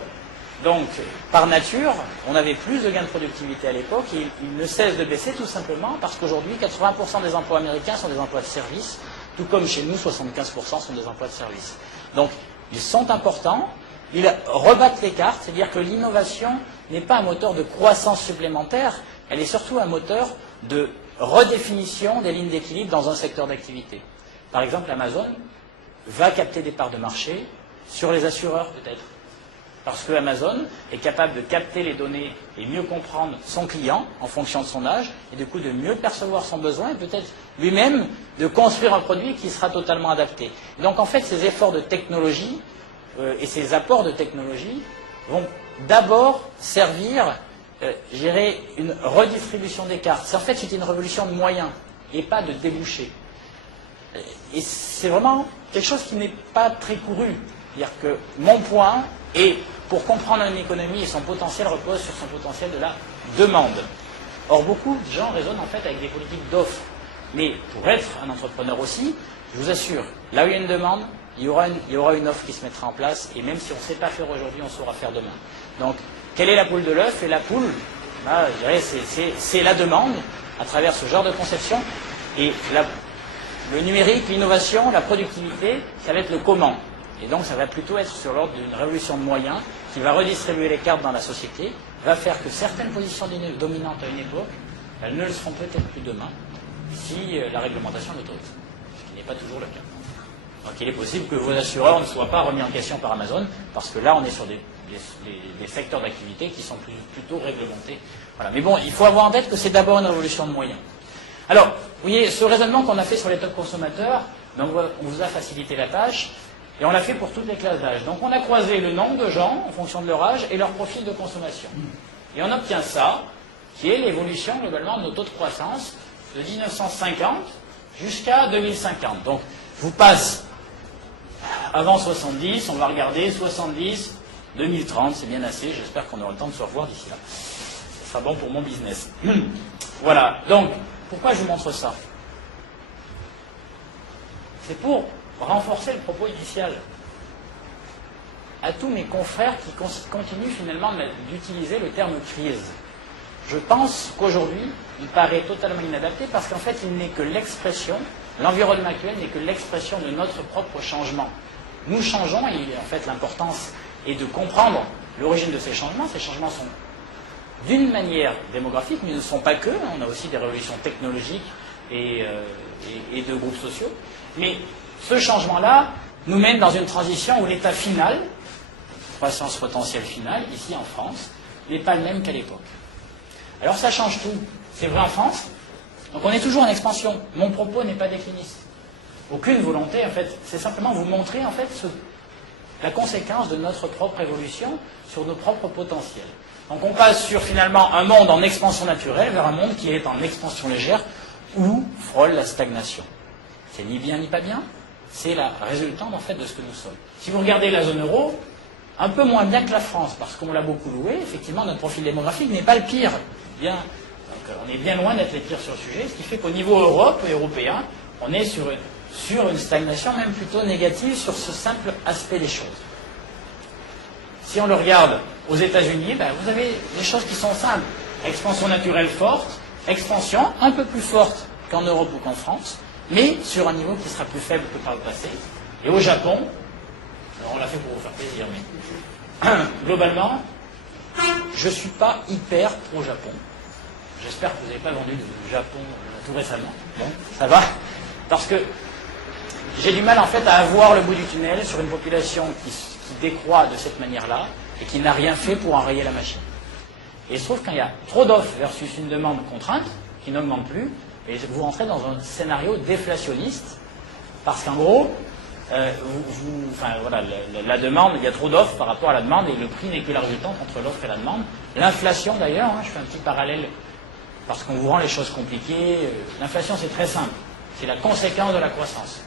donc, par nature, on avait plus de gains de productivité à l'époque et ils ne cessent de baisser tout simplement parce qu'aujourd'hui, 80% des emplois américains sont des emplois de services, tout comme chez nous, 75% sont des emplois de services. Donc, ils sont importants, ils rebattent les cartes, c'est-à-dire que l'innovation n'est pas un moteur de croissance supplémentaire, elle est surtout un moteur de redéfinition des lignes d'équilibre dans un secteur d'activité. Par exemple, Amazon va capter des parts de marché sur les assureurs peut-être. Parce que Amazon est capable de capter les données et mieux comprendre son client en fonction de son âge, et du coup de mieux percevoir son besoin, et peut-être lui-même de construire un produit qui sera totalement adapté. Et donc en fait, ces efforts de technologie et ces apports de technologie vont d'abord servir, je dirais, une redistribution des cartes. En fait, c'est une révolution de moyens et pas de débouchés. Et c'est vraiment quelque chose qui n'est pas très couru. C'est-à-dire que mon point est, pour comprendre une économie et son potentiel repose sur son potentiel de la demande. Or, beaucoup de gens raisonnent en fait avec des politiques d'offres. Mais pour être un entrepreneur aussi, je vous assure, là où il y a une demande, il y aura une offre qui se mettra en place, et même si on ne sait pas faire aujourd'hui, on saura faire demain. Donc, quelle est la poule de l'œuf? Et la poule, là, je dirais, c'est la demande, à travers ce genre de conception, et le numérique, l'innovation, la productivité, ça va être le comment. Et donc, ça va plutôt être sur l'ordre d'une révolution de moyens, qui va redistribuer les cartes dans la société, va faire que certaines positions dominantes à une époque, elles ne le seront peut-être plus demain, si la réglementation l'autorise, ce qui n'est pas toujours le cas. Donc il est possible que vos assureurs ne soient pas remis en question par Amazon, parce que là on est sur des secteurs d'activité qui sont plutôt réglementés. Voilà. Mais bon, il faut avoir en tête que c'est d'abord une révolution de moyens. Alors, vous voyez, ce raisonnement qu'on a fait sur les top consommateurs, donc on vous a facilité la tâche, et on l'a fait pour toutes les classes d'âge. Donc on a croisé le nombre de gens en fonction de leur âge et leur profil de consommation. Et on obtient ça, qui est l'évolution globalement de nos taux de croissance de 1950 jusqu'à 2050. Donc, je vous passe avant 70, on va regarder 70, 2030, c'est bien assez, j'espère qu'on aura le temps de se revoir d'ici là. Ce sera bon pour mon business. Voilà, donc, pourquoi je vous montre ça? C'est pour renforcer le propos initial à tous mes confrères qui continuent finalement d'utiliser le terme crise. Je pense qu'aujourd'hui, il paraît totalement inadapté parce qu'en fait, il n'est que l'expression, l'environnement actuel n'est que l'expression de notre propre changement. Nous changeons et en fait, l'importance est de comprendre l'origine de ces changements. Ces changements sont d'une manière démographique, mais ils ne sont pas que. On a aussi des révolutions technologiques et de groupes sociaux. Mais ce changement-là nous mène dans une transition où l'état final, croissance potentielle finale, ici en France, n'est pas le même qu'à l'époque. Alors ça change tout. C'est vrai en France. Donc on est toujours en expansion. Mon propos n'est pas décliniste. Aucune volonté, en fait. C'est simplement vous montrer, en fait, la conséquence de notre propre évolution sur nos propres potentiels. Donc on passe sur, finalement, un monde en expansion naturelle vers un monde qui est en expansion légère où frôle la stagnation. C'est ni bien ni pas bien. C'est la résultante, en fait, de ce que nous sommes. Si vous regardez la zone euro, un peu moins bien que la France, parce qu'on l'a beaucoup loué, effectivement, notre profil démographique n'est pas le pire. Bien, donc, on est bien loin d'être les pires sur le sujet, ce qui fait qu'au niveau Europe et européen, on est sur une stagnation même plutôt négative sur ce simple aspect des choses. Si on le regarde aux États-Unis, ben, vous avez des choses qui sont simples. Expansion naturelle forte, expansion un peu plus forte qu'en Europe ou qu'en France, mais sur un niveau qui sera plus faible que par le passé. Et au Japon, alors on l'a fait pour vous faire plaisir, mais globalement, je ne suis pas hyper pro-Japon. J'espère que vous n'avez pas vendu du Japon tout récemment. Bon, ça va. Parce que j'ai du mal en fait à avoir le bout du tunnel sur une population qui décroît de cette manière-là et qui n'a rien fait pour enrayer la machine. Et il se trouve quand il y a trop d'offres versus une demande contrainte, qui n'augmente plus, et vous rentrez dans un scénario déflationniste, parce qu'en gros, la demande, il y a trop d'offres par rapport à la demande, et le prix n'est que la résultante entre l'offre et la demande. L'inflation d'ailleurs, je fais un petit parallèle, parce qu'on vous rend les choses compliquées, l'inflation c'est très simple, c'est la conséquence de la croissance.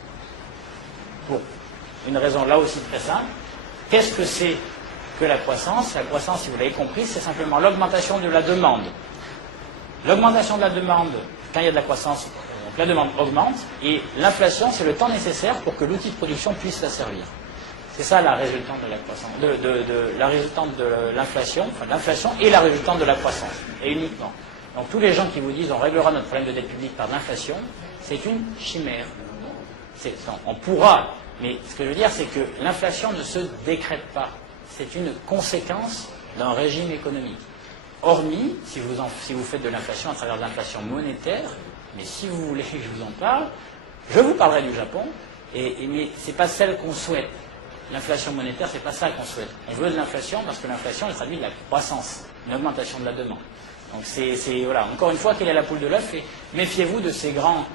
Pour une raison là aussi très simple, qu'est-ce que c'est que la croissance? La croissance, si vous l'avez compris, c'est simplement l'augmentation de la demande. L'augmentation de la demande, quand il y a de la croissance, donc la demande augmente, et l'inflation, c'est le temps nécessaire pour que l'outil de production puisse la servir. C'est ça la résultante de la croissance, la résultante de l'inflation, enfin l'inflation est la résultante de la croissance, et uniquement. Donc tous les gens qui vous disent on réglera notre problème de dette publique par l'inflation, c'est une chimère. On pourra, mais ce que je veux dire, c'est que l'inflation ne se décrète pas. C'est une conséquence d'un régime économique. Hormis, si vous faites de l'inflation à travers de l'inflation monétaire, mais si vous voulez que je vous en parle, je vous parlerai du Japon, mais ce n'est pas celle qu'on souhaite. L'inflation monétaire, ce n'est pas ça qu'on souhaite. On veut de l'inflation parce que l'inflation, elle traduit de la croissance, une augmentation de la demande. Donc voilà, encore une fois, quelle est la poule de l'œuf? Et méfiez-vous de ces grands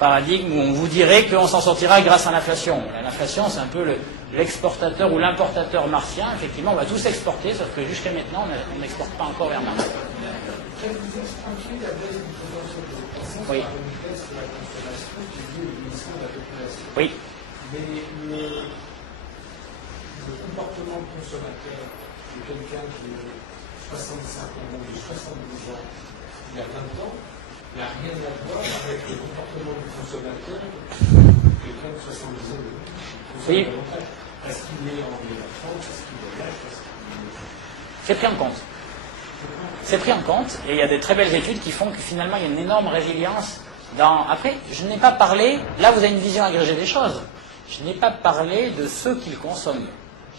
paradigmes où on vous dirait qu'on s'en sortira grâce à l'inflation. L'inflation, c'est un peu l'exportateur ou l'importateur martien. Effectivement, on va tous exporter, sauf que jusqu'à maintenant, on n'exporte pas encore vers Mars. Oui. Oui. Mais le comportement consommateur de quelqu'un de 65 ans ou de 72 ans il y a 20 ans n'a rien à voir avec le comportement du consommateur, quelqu'un de 70 ans. Oui. Est-ce qu'il est en France, est-ce qu'il voyage, est-ce qu'il... C'est pris en compte. C'est pris en compte, et il y a des très belles études qui font que finalement il y a une énorme résilience dans... Après, je n'ai pas parlé, là vous avez une vision agrégée des choses, je n'ai pas parlé de ceux qui le consomment.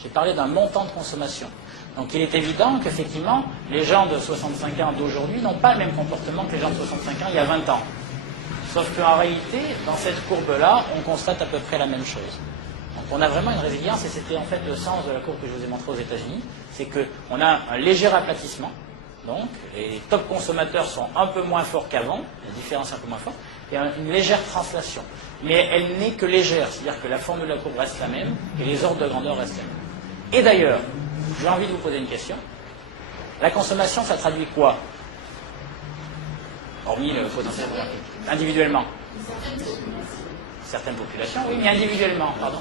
J'ai parlé d'un montant de consommation. Donc il est évident qu'effectivement, les gens de 65 ans d'aujourd'hui n'ont pas le même comportement que les gens de 65 ans il y a 20 ans. Sauf qu'en réalité, dans cette courbe-là, on constate à peu près la même chose. Donc on a vraiment une résilience, et c'était en fait le sens de la courbe que je vous ai montrée aux États-Unis, c'est qu'on a un léger aplatissement, donc les top consommateurs sont un peu moins forts qu'avant, la différence est un peu moins forte, et une légère translation. Mais elle n'est que légère, c'est-à-dire que la forme de la courbe reste la même, et les ordres de grandeur restent les mêmes. Et d'ailleurs, j'ai envie de vous poser une question. La consommation, ça traduit quoi? Hormis le potentiel individuellement. Certaines populations, oui, mais individuellement, pardon.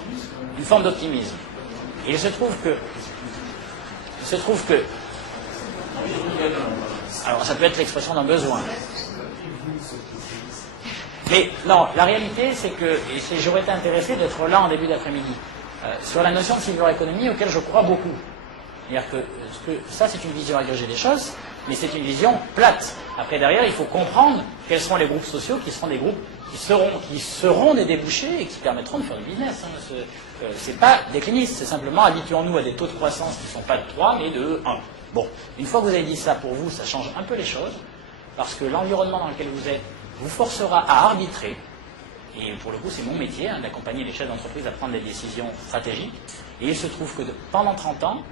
Une forme d'optimisme. Et il se trouve que... Alors, ça peut être l'expression d'un besoin. Mais non, la réalité, c'est que... Et j'aurais été intéressé d'être là en début d'après-midi. Sur la notion de silver economy, auquel je crois beaucoup. C'est-à-dire que ça, c'est une vision agrégée des choses, mais c'est une vision plate. Après, derrière, il faut comprendre quels sont les groupes sociaux qui seront des groupes qui seront des débouchés et qui permettront de faire du business. C'est pas décliniste, c'est simplement habituons-nous à des taux de croissance qui ne sont pas de 3, mais de 1. Bon, une fois que vous avez dit ça, pour vous, ça change un peu les choses, parce que l'environnement dans lequel vous êtes vous forcera à arbitrer. Et pour le coup, c'est mon métier, d'accompagner les chefs d'entreprise à prendre des décisions stratégiques. Et il se trouve que pendant 30 ans,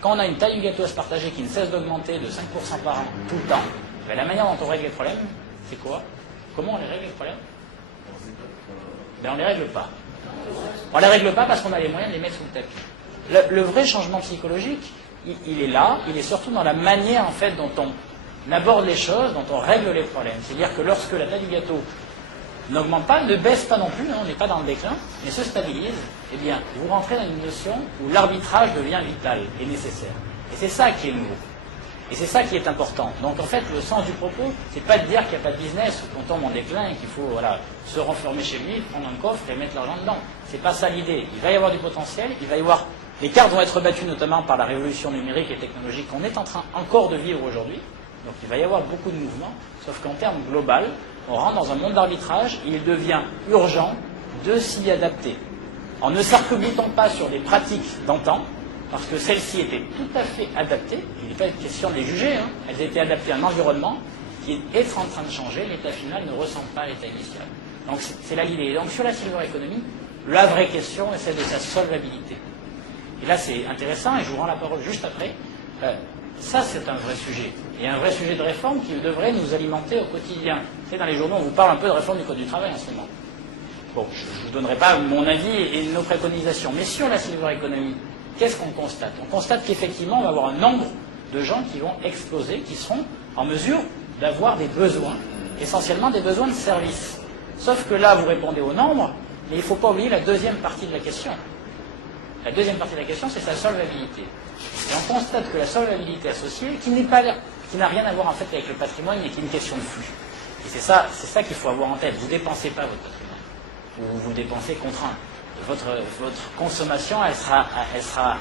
quand on a une taille du gâteau à se partager qui ne cesse d'augmenter de 5% par an tout le temps, la manière dont on règle les problèmes, c'est quoi? Comment on les règle les problèmes? On ne les règle pas. On ne les règle pas parce qu'on a les moyens de les mettre sous le tapis. Le vrai changement psychologique, il est là, il est surtout dans la manière en fait dont on aborde les choses, dont on règle les problèmes. C'est-à-dire que lorsque la taille du gâteau n'augmente pas, ne baisse pas non plus, on n'est pas dans le déclin, mais se stabilise, eh bien, vous rentrez dans une notion où l'arbitrage devient vital et nécessaire. Et c'est ça qui est nouveau. Et c'est ça qui est important. Donc en fait, le sens du propos, c'est pas de dire qu'il n'y a pas de business ou qu'on tombe en déclin et qu'il faut se renfermer chez lui, prendre un coffre et mettre l'argent dedans. C'est pas ça l'idée. Il va y avoir du potentiel, il va y avoir... Les cartes vont être battues notamment par la révolution numérique et technologique qu'on est en train encore de vivre aujourd'hui. Donc il va y avoir beaucoup de mouvements, sauf qu'en termes global, on rentre dans un monde d'arbitrage et il devient urgent de s'y adapter. En ne s'arc-boutant pas sur les pratiques d'antan, parce que celles-ci étaient tout à fait adaptées, il n'est pas question de les juger, elles étaient adaptées à un environnement qui est en train de changer, l'état final ne ressemble pas à l'état initial. Donc c'est là l'idée. Donc sur la silver economy, la vraie question est celle de sa solvabilité. Et là c'est intéressant, et je vous rends la parole juste après. Ça c'est un vrai sujet, et un vrai sujet de réforme qui devrait nous alimenter au quotidien. Vous savez, dans les journaux on vous parle un peu de réforme du Code du travail en ce moment. Bon, je ne vous donnerai pas mon avis et nos préconisations, mais sur la silver economy, qu'est-ce qu'on constate? On constate qu'effectivement, on va avoir un nombre de gens qui vont exploser, qui seront en mesure d'avoir des besoins, essentiellement des besoins de services. Sauf que là, vous répondez au nombre, mais il ne faut pas oublier la deuxième partie de la question. La deuxième partie de la question, c'est sa solvabilité. Et on constate que la solvabilité associée, qui n'a rien à voir en fait avec le patrimoine, mais qui est une question de flux. Et c'est ça qu'il faut avoir en tête. Vous ne dépensez pas votre patrimoine, ou vous dépensez contraint. Votre consommation, elle sera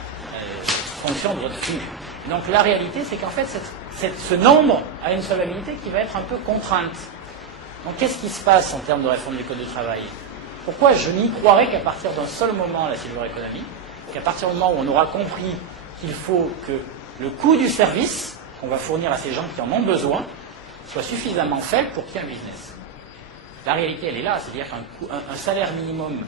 fonction de votre flux. Donc la réalité, c'est qu'en fait, ce nombre a une solvabilité qui va être un peu contrainte. Donc qu'est-ce qui se passe en termes de réforme du Code du travail? Pourquoi je n'y croirais qu'à partir d'un seul moment, la silver economy, qu'à partir du moment où on aura compris qu'il faut que le coût du service qu'on va fournir à ces gens qui en ont besoin soit suffisamment faible pour qu'il y ait un business. La réalité, elle est là, c'est-à-dire qu'un salaire minimum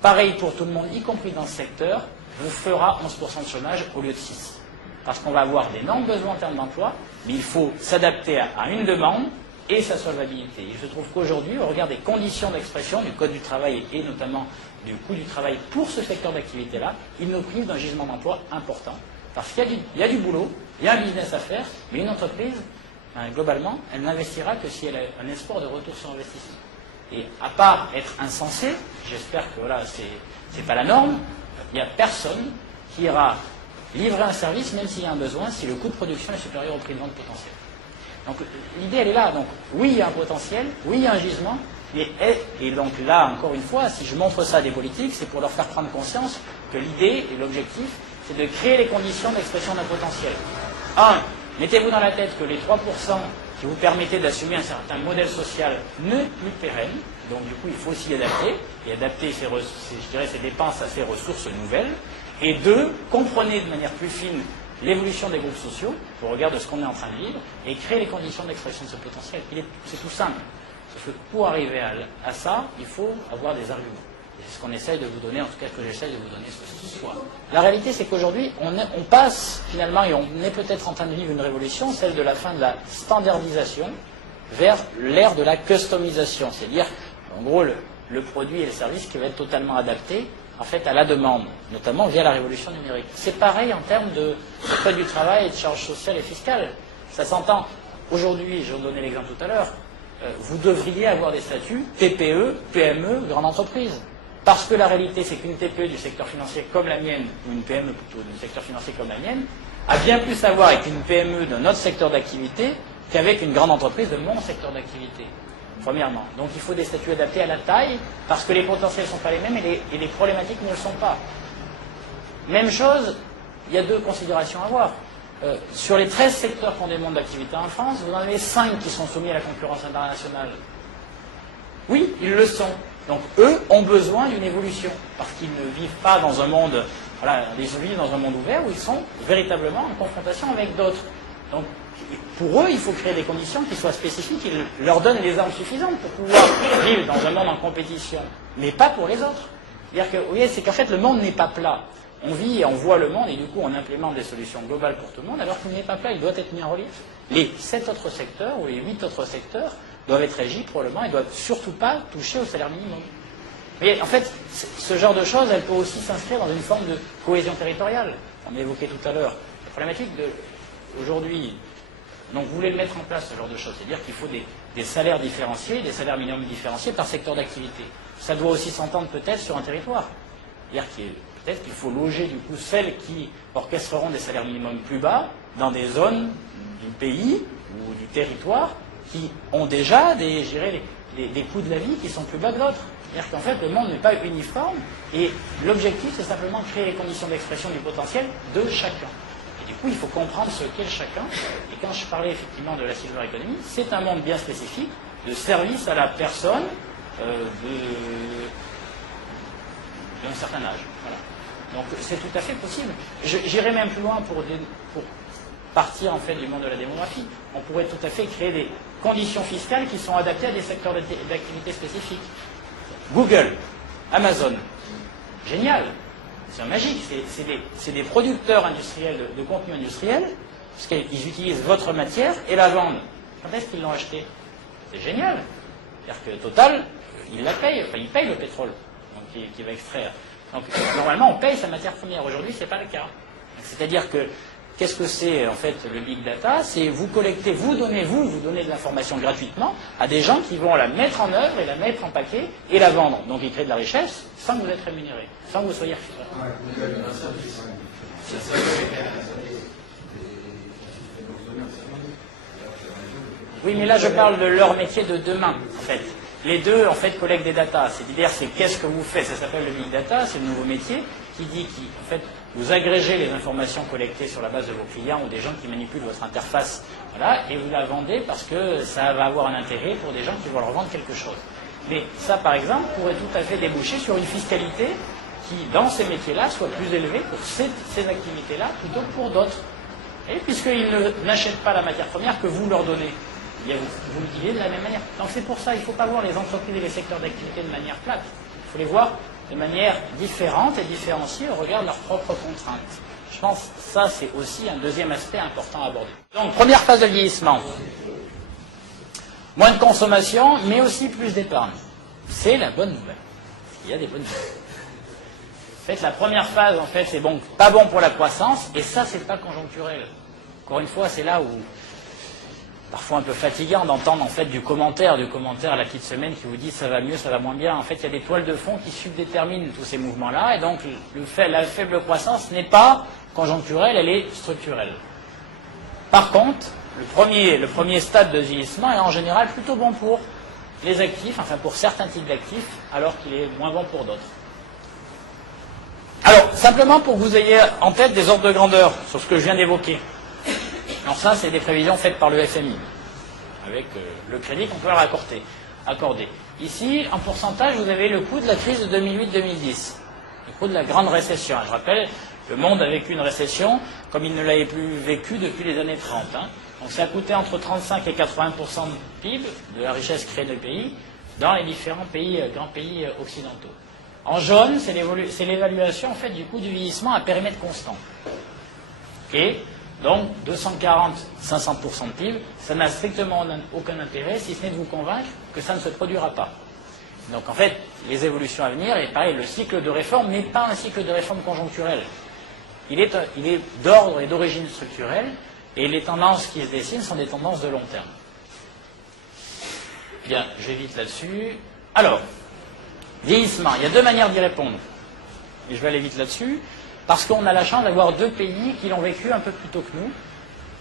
pareil pour tout le monde, y compris dans ce secteur, vous fera 11% de chômage au lieu de 6. Parce qu'on va avoir d'énormes besoins en termes d'emploi, mais il faut s'adapter à une demande et sa solvabilité. Il se trouve qu'aujourd'hui, au regard des conditions d'expression du Code du travail et notamment du coût du travail pour ce secteur d'activité-là, il nous prive d'un gisement d'emploi important. Parce qu'il y a du boulot, il y a un business à faire, mais une entreprise, globalement, elle n'investira que si elle a un espoir de retour sur investissement. Et à part être insensé, j'espère que voilà, c'est pas la norme, il n'y a personne qui ira livrer un service, même s'il y a un besoin, si le coût de production est supérieur au prix de vente potentiel. Donc l'idée, elle est là. Donc oui, il y a un potentiel, oui, il y a un gisement, et donc là, encore une fois, si je montre ça à des politiques, c'est pour leur faire prendre conscience que l'idée et l'objectif, c'est de créer les conditions d'expression d'un potentiel. Mettez-vous dans la tête que les 3% qui vous permettaient d'assumer un certain modèle social n'est plus pérenne, donc du coup il faut s'y adapter, et adapter ses dépenses à ces ressources nouvelles. Et 2, comprenez de manière plus fine l'évolution des groupes sociaux, au regard de ce qu'on est en train de vivre, et créer les conditions d'expression de ce potentiel. C'est tout simple. Sauf que pour arriver à ça, il faut avoir des arguments. C'est ce qu'on essaye de vous donner, en tout cas que j'essaye de vous donner ce soir. La réalité, c'est qu'aujourd'hui, on passe finalement, et on est peut-être en train de vivre une révolution, celle de la fin de la standardisation, vers l'ère de la customisation. C'est-à-dire, en gros, le produit et le service qui va être totalement adapté en fait, à la demande, notamment via la révolution numérique. C'est pareil en termes de code du travail et de charges sociales et fiscales. Ça s'entend. Aujourd'hui, je vous donnais l'exemple tout à l'heure, vous devriez avoir des statuts TPE, PME, grande entreprise. Parce que la réalité, c'est qu'une TPE du secteur financier comme la mienne, ou une PME plutôt du secteur financier comme la mienne, a bien plus à voir avec une PME d'un autre secteur d'activité qu'avec une grande entreprise de mon secteur d'activité. Premièrement. Donc il faut des statuts adaptés à la taille, parce que les potentiels ne sont pas les mêmes et les problématiques ne le sont pas. Même chose, il y a 2 considérations à avoir. Sur les 13 secteurs qui ont des mondes d'activité en France, vous en avez 5 qui sont soumis à la concurrence internationale. Oui, ils le sont. Donc eux ont besoin d'une évolution, parce qu'ils ne vivent pas dans un monde, ils vivent dans un monde ouvert où ils sont véritablement en confrontation avec d'autres. Donc pour eux, il faut créer des conditions qui soient spécifiques, qui leur donnent les armes suffisantes pour pouvoir vivre dans un monde en compétition, mais pas pour les autres. C'est-à-dire que, vous voyez, c'est qu'en fait, le monde n'est pas plat. On vit et on voit le monde, et du coup, on implémente des solutions globales pour tout le monde, alors qu'il n'est pas plat, il doit être mis en relief. Les 7 autres secteurs, ou les 8 autres secteurs, doivent être régis probablement, et ne doivent surtout pas toucher au salaire minimum. Mais en fait, ce genre de choses, elle peut aussi s'inscrire dans une forme de cohésion territoriale. On évoquait tout à l'heure la problématique aujourd'hui. Donc vous voulez le mettre en place, ce genre de choses. C'est-à-dire qu'il faut des salaires différenciés, des salaires minimums différenciés par secteur d'activité. Ça doit aussi s'entendre peut-être sur un territoire. C'est-à-dire peut-être qu'il faut loger du coup celles qui orchestreront des salaires minimums plus bas dans des zones du pays ou du territoire qui ont déjà des coûts de la vie qui sont plus bas que d'autres. C'est-à-dire qu'en fait, le monde n'est pas uniforme et l'objectif, c'est simplement de créer les conditions d'expression du potentiel de chacun. Et du coup, il faut comprendre ce qu'est chacun. Et quand je parlais effectivement de la silver economy, c'est un monde bien spécifique de service à la personne d'un certain âge. Voilà. Donc c'est tout à fait possible. J'irai même plus loin pour partir en fait du monde de la démographie. On pourrait tout à fait créer des conditions fiscales qui sont adaptées à des secteurs d'activité spécifiques. Google, Amazon, génial, c'est magique, c'est des producteurs industriels de contenu industriel, parce qu'ils utilisent votre matière et la vendent. Quand est-ce qu'ils l'ont acheté? C'est génial. C'est-à-dire que Total, il la paye, enfin il paye le pétrole qu'il va extraire. Donc normalement on paye sa matière première. Aujourd'hui c'est pas le cas. C'est-à-dire que qu'est-ce que c'est en fait le big data? C'est vous collectez, vous donnez de l'information gratuitement à des gens qui vont la mettre en œuvre et la mettre en paquet et la vendre. Donc ils créent de la richesse sans que vous êtes rémunéré, sans que vous soyez refusé. Oui, mais là je parle de leur métier de demain en fait. Les deux, en fait, collectent des datas. C'est-à-dire, c'est qu'est-ce que vous faites. Ça s'appelle le big data, c'est le nouveau métier qui dit en fait, vous agrégez les informations collectées sur la base de vos clients ou des gens qui manipulent votre interface, voilà, et vous la vendez parce que ça va avoir un intérêt pour des gens qui vont leur vendre quelque chose. Mais ça, par exemple, pourrait tout à fait déboucher sur une fiscalité qui, dans ces métiers-là, soit plus élevée pour ces activités-là plutôt que pour d'autres. Et puisqu'ils n'achètent pas la matière première que vous leur donnez. Vous l'utilisez de la même manière. Donc c'est pour ça, il ne faut pas voir les entreprises et les secteurs d'activité de manière plate. Il faut les voir de manière différente et différenciée au regard de leurs propres contraintes. Je pense que ça, c'est aussi un deuxième aspect important à aborder. Donc, première phase de vieillissement. Moins de consommation, mais aussi plus d'épargne. C'est la bonne nouvelle. Il y a des bonnes nouvelles. En fait, la première phase, en fait, c'est bon, pas bon pour la croissance, et ça, c'est pas conjoncturel. Encore une fois, c'est là où parfois un peu fatigant d'entendre en fait du commentaire la petite semaine qui vous dit ça va mieux, ça va moins bien. En fait, il y a des toiles de fond qui subdéterminent tous ces mouvements-là, et donc la faible croissance n'est pas conjoncturelle, elle est structurelle. Par contre, le premier stade de vieillissement est en général plutôt bon pour les actifs, enfin pour certains types d'actifs, alors qu'il est moins bon pour d'autres. Alors, simplement pour que vous ayez en tête des ordres de grandeur sur ce que je viens d'évoquer. Alors ça, c'est des prévisions faites par le FMI, avec le crédit qu'on peut leur accorder. Ici, en pourcentage, vous avez le coût de la crise de 2008-2010, le coût de la grande récession. Je rappelle, le monde a vécu une récession comme il ne l'avait plus vécu depuis les années 30. Donc ça a coûté entre 35 et 80% de PIB, de la richesse créée du pays, dans les différents grands pays occidentaux. En jaune, c'est l'évaluation en fait, du coût du vieillissement à périmètre constant. Okay. Donc 240, 500% de PIB, ça n'a strictement aucun intérêt, si ce n'est de vous convaincre que ça ne se produira pas. Donc en fait, les évolutions à venir, et pareil, le cycle de réforme n'est pas un cycle de réforme conjoncturelle. Il est d'ordre et d'origine structurelle, et les tendances qui se dessinent sont des tendances de long terme. Bien, je vais vite là-dessus. Alors, vieillissement, il y a deux manières d'y répondre. Et je vais aller vite là-dessus, parce qu'on a la chance d'avoir deux pays qui l'ont vécu un peu plus tôt que nous.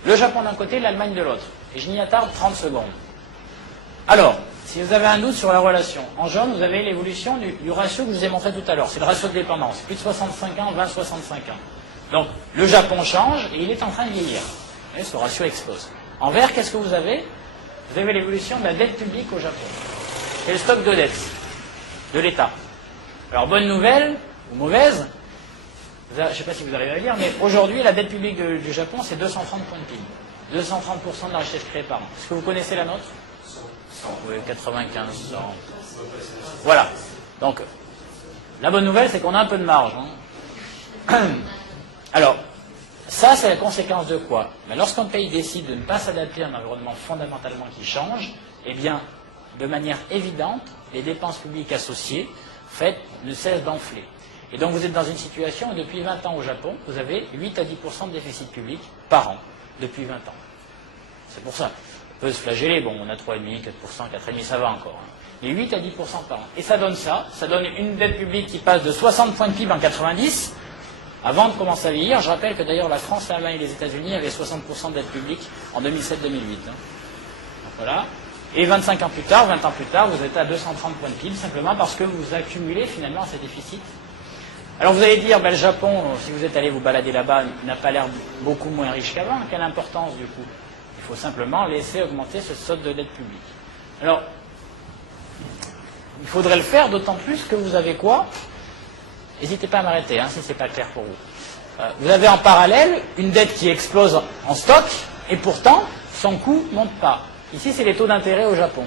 Le Japon d'un côté, l'Allemagne de l'autre. Et je n'y attarde 30 secondes. Alors, si vous avez un doute sur la relation, en jaune, vous avez l'évolution du ratio que je vous ai montré tout à l'heure. C'est le ratio de dépendance. Plus de 65 ans, 20-65 ans. Donc, le Japon change et il est en train de vieillir. Vous voyez, ce ratio explose. En vert, qu'est-ce que vous avez? Vous avez l'évolution de la dette publique au Japon. C'est le stock de dette de l'État. Alors, bonne nouvelle, ou mauvaise, je ne sais pas si vous arrivez à lire, mais aujourd'hui, la dette publique du Japon, c'est 230 points de PIB. 230% de la richesse créée par an. Est-ce que vous connaissez la nôtre? Oui, 95 ans. Voilà. Donc, la bonne nouvelle, c'est qu'on a un peu de marge. Alors, ça, c'est la conséquence de quoi? Lorsqu'un pays décide de ne pas s'adapter à un environnement fondamentalement qui change, eh bien, de manière évidente, les dépenses publiques associées, ne cessent d'enfler. Et donc, vous êtes dans une situation où, depuis 20 ans au Japon, vous avez 8 à 10% de déficit public par an, depuis 20 ans. C'est pour ça. On peut se flageller, bon, on a 3,5, 4%, 4,5, ça va encore. Mais 8 à 10% par an. Et ça donne une dette publique qui passe de 60 points de PIB en 90, avant de commencer à vieillir. Je rappelle que d'ailleurs la France, l'Allemagne et les États-Unis avaient 60% de dette publique en 2007-2008. Voilà. Et 25 ans plus tard, 20 ans plus tard, vous êtes à 230 points de PIB, simplement parce que vous accumulez finalement ces déficits. Alors vous allez dire, le Japon, si vous êtes allé vous balader là-bas, n'a pas l'air beaucoup moins riche qu'avant. Quelle importance du coup? Il faut simplement laisser augmenter ce stock de dette publique. Alors, il faudrait le faire, d'autant plus que vous avez quoi? N'hésitez pas à m'arrêter, si ce n'est pas clair pour vous. Vous avez en parallèle une dette qui explose en stock, et pourtant, son coût ne monte pas. Ici, c'est les taux d'intérêt au Japon.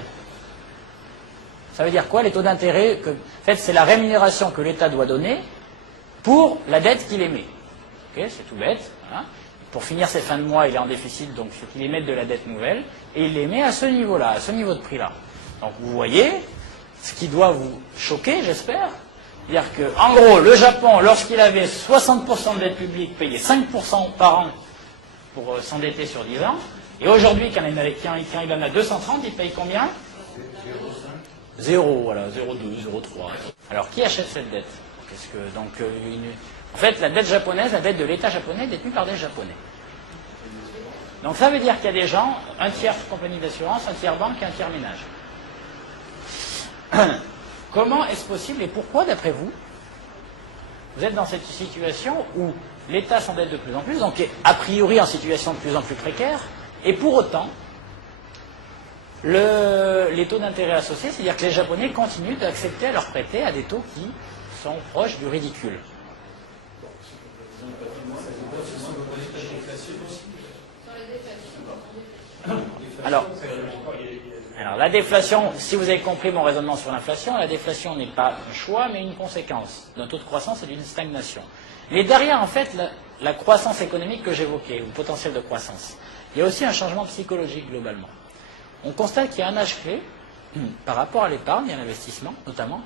Ça veut dire quoi, les taux d'intérêt? En fait, c'est la rémunération que l'État doit donner pour la dette qu'il émet. Okay, c'est tout bête. Voilà. Pour finir ses fins de mois, il est en déficit, donc il faut qu'il émette de la dette nouvelle, et il l'émet à ce niveau-là, à ce niveau de prix-là. Donc vous voyez, ce qui doit vous choquer, j'espère, c'est-à-dire que, en gros, le Japon, lorsqu'il avait 60% de dette publique, payait 5% par an pour s'endetter sur 10 ans, et aujourd'hui, quand il en a 230, il paye combien? 0, voilà, 0,2, 0,3. Alors, qui achète cette dette? En fait, la dette japonaise, la dette de l'État japonais, est détenue par des Japonais. Donc ça veut dire qu'il y a des gens, un tiers compagnie d'assurance, un tiers banque et un tiers ménage. Comment est-ce possible et pourquoi, d'après vous, vous êtes dans cette situation où l'État s'endette de plus en plus, donc est a priori en situation de plus en plus précaire, et pour autant, les taux d'intérêt associés, c'est-à-dire que les Japonais continuent d'accepter à leur prêter à des taux qui sont proches du ridicule. Alors, la déflation, si vous avez compris mon raisonnement sur l'inflation, la déflation n'est pas un choix, mais une conséquence d'un taux de croissance et d'une stagnation. Mais derrière, en fait, la croissance économique que j'évoquais, ou le potentiel de croissance, il y a aussi un changement psychologique globalement. On constate qu'il y a un âge clé, par rapport à l'épargne et à l'investissement, notamment,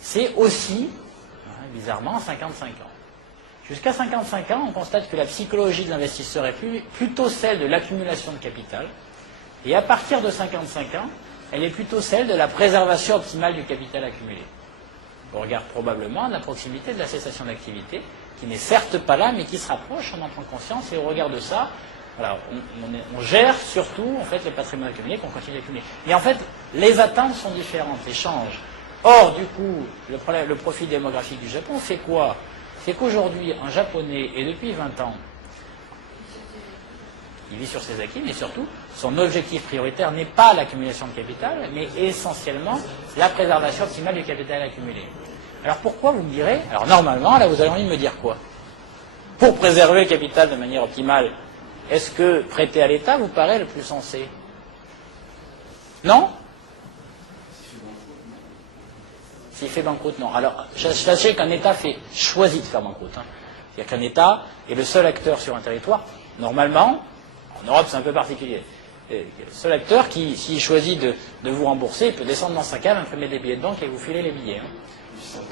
c'est aussi, bizarrement, 55 ans. Jusqu'à 55 ans, on constate que la psychologie de l'investisseur est plutôt celle de l'accumulation de capital, et à partir de 55 ans, elle est plutôt celle de la préservation optimale du capital accumulé. On regarde probablement la proximité de la cessation d'activité, qui n'est certes pas là, mais qui se rapproche, on en prend conscience, et au regard de ça, Voilà, on gère surtout en fait le patrimoine accumulé qu'on continue d'accumuler. Et en fait, les attentes sont différentes, les changent. Or, du coup, le profil démographique du Japon, c'est quoi? C'est qu'aujourd'hui, un Japonais, et depuis 20 ans, il vit sur ses acquis, mais surtout, son objectif prioritaire n'est pas l'accumulation de capital, mais essentiellement la préservation optimale du capital accumulé. Alors pourquoi, vous me direz? Alors normalement, là, vous avez envie de me dire quoi? Pour préserver le capital de manière optimale, est-ce que prêter à l'État vous paraît le plus sensé? Non? S'il fait banqueroute, non. Alors, sachez qu'un État choisit de faire banqueroute. Hein. C'est-à-dire qu'un État est le seul acteur sur un territoire, normalement, en Europe c'est un peu particulier, le seul acteur qui, s'il choisit de vous rembourser, il peut descendre dans sa cave, imprimer des billets de banque et vous filer les billets. Hein. Donc,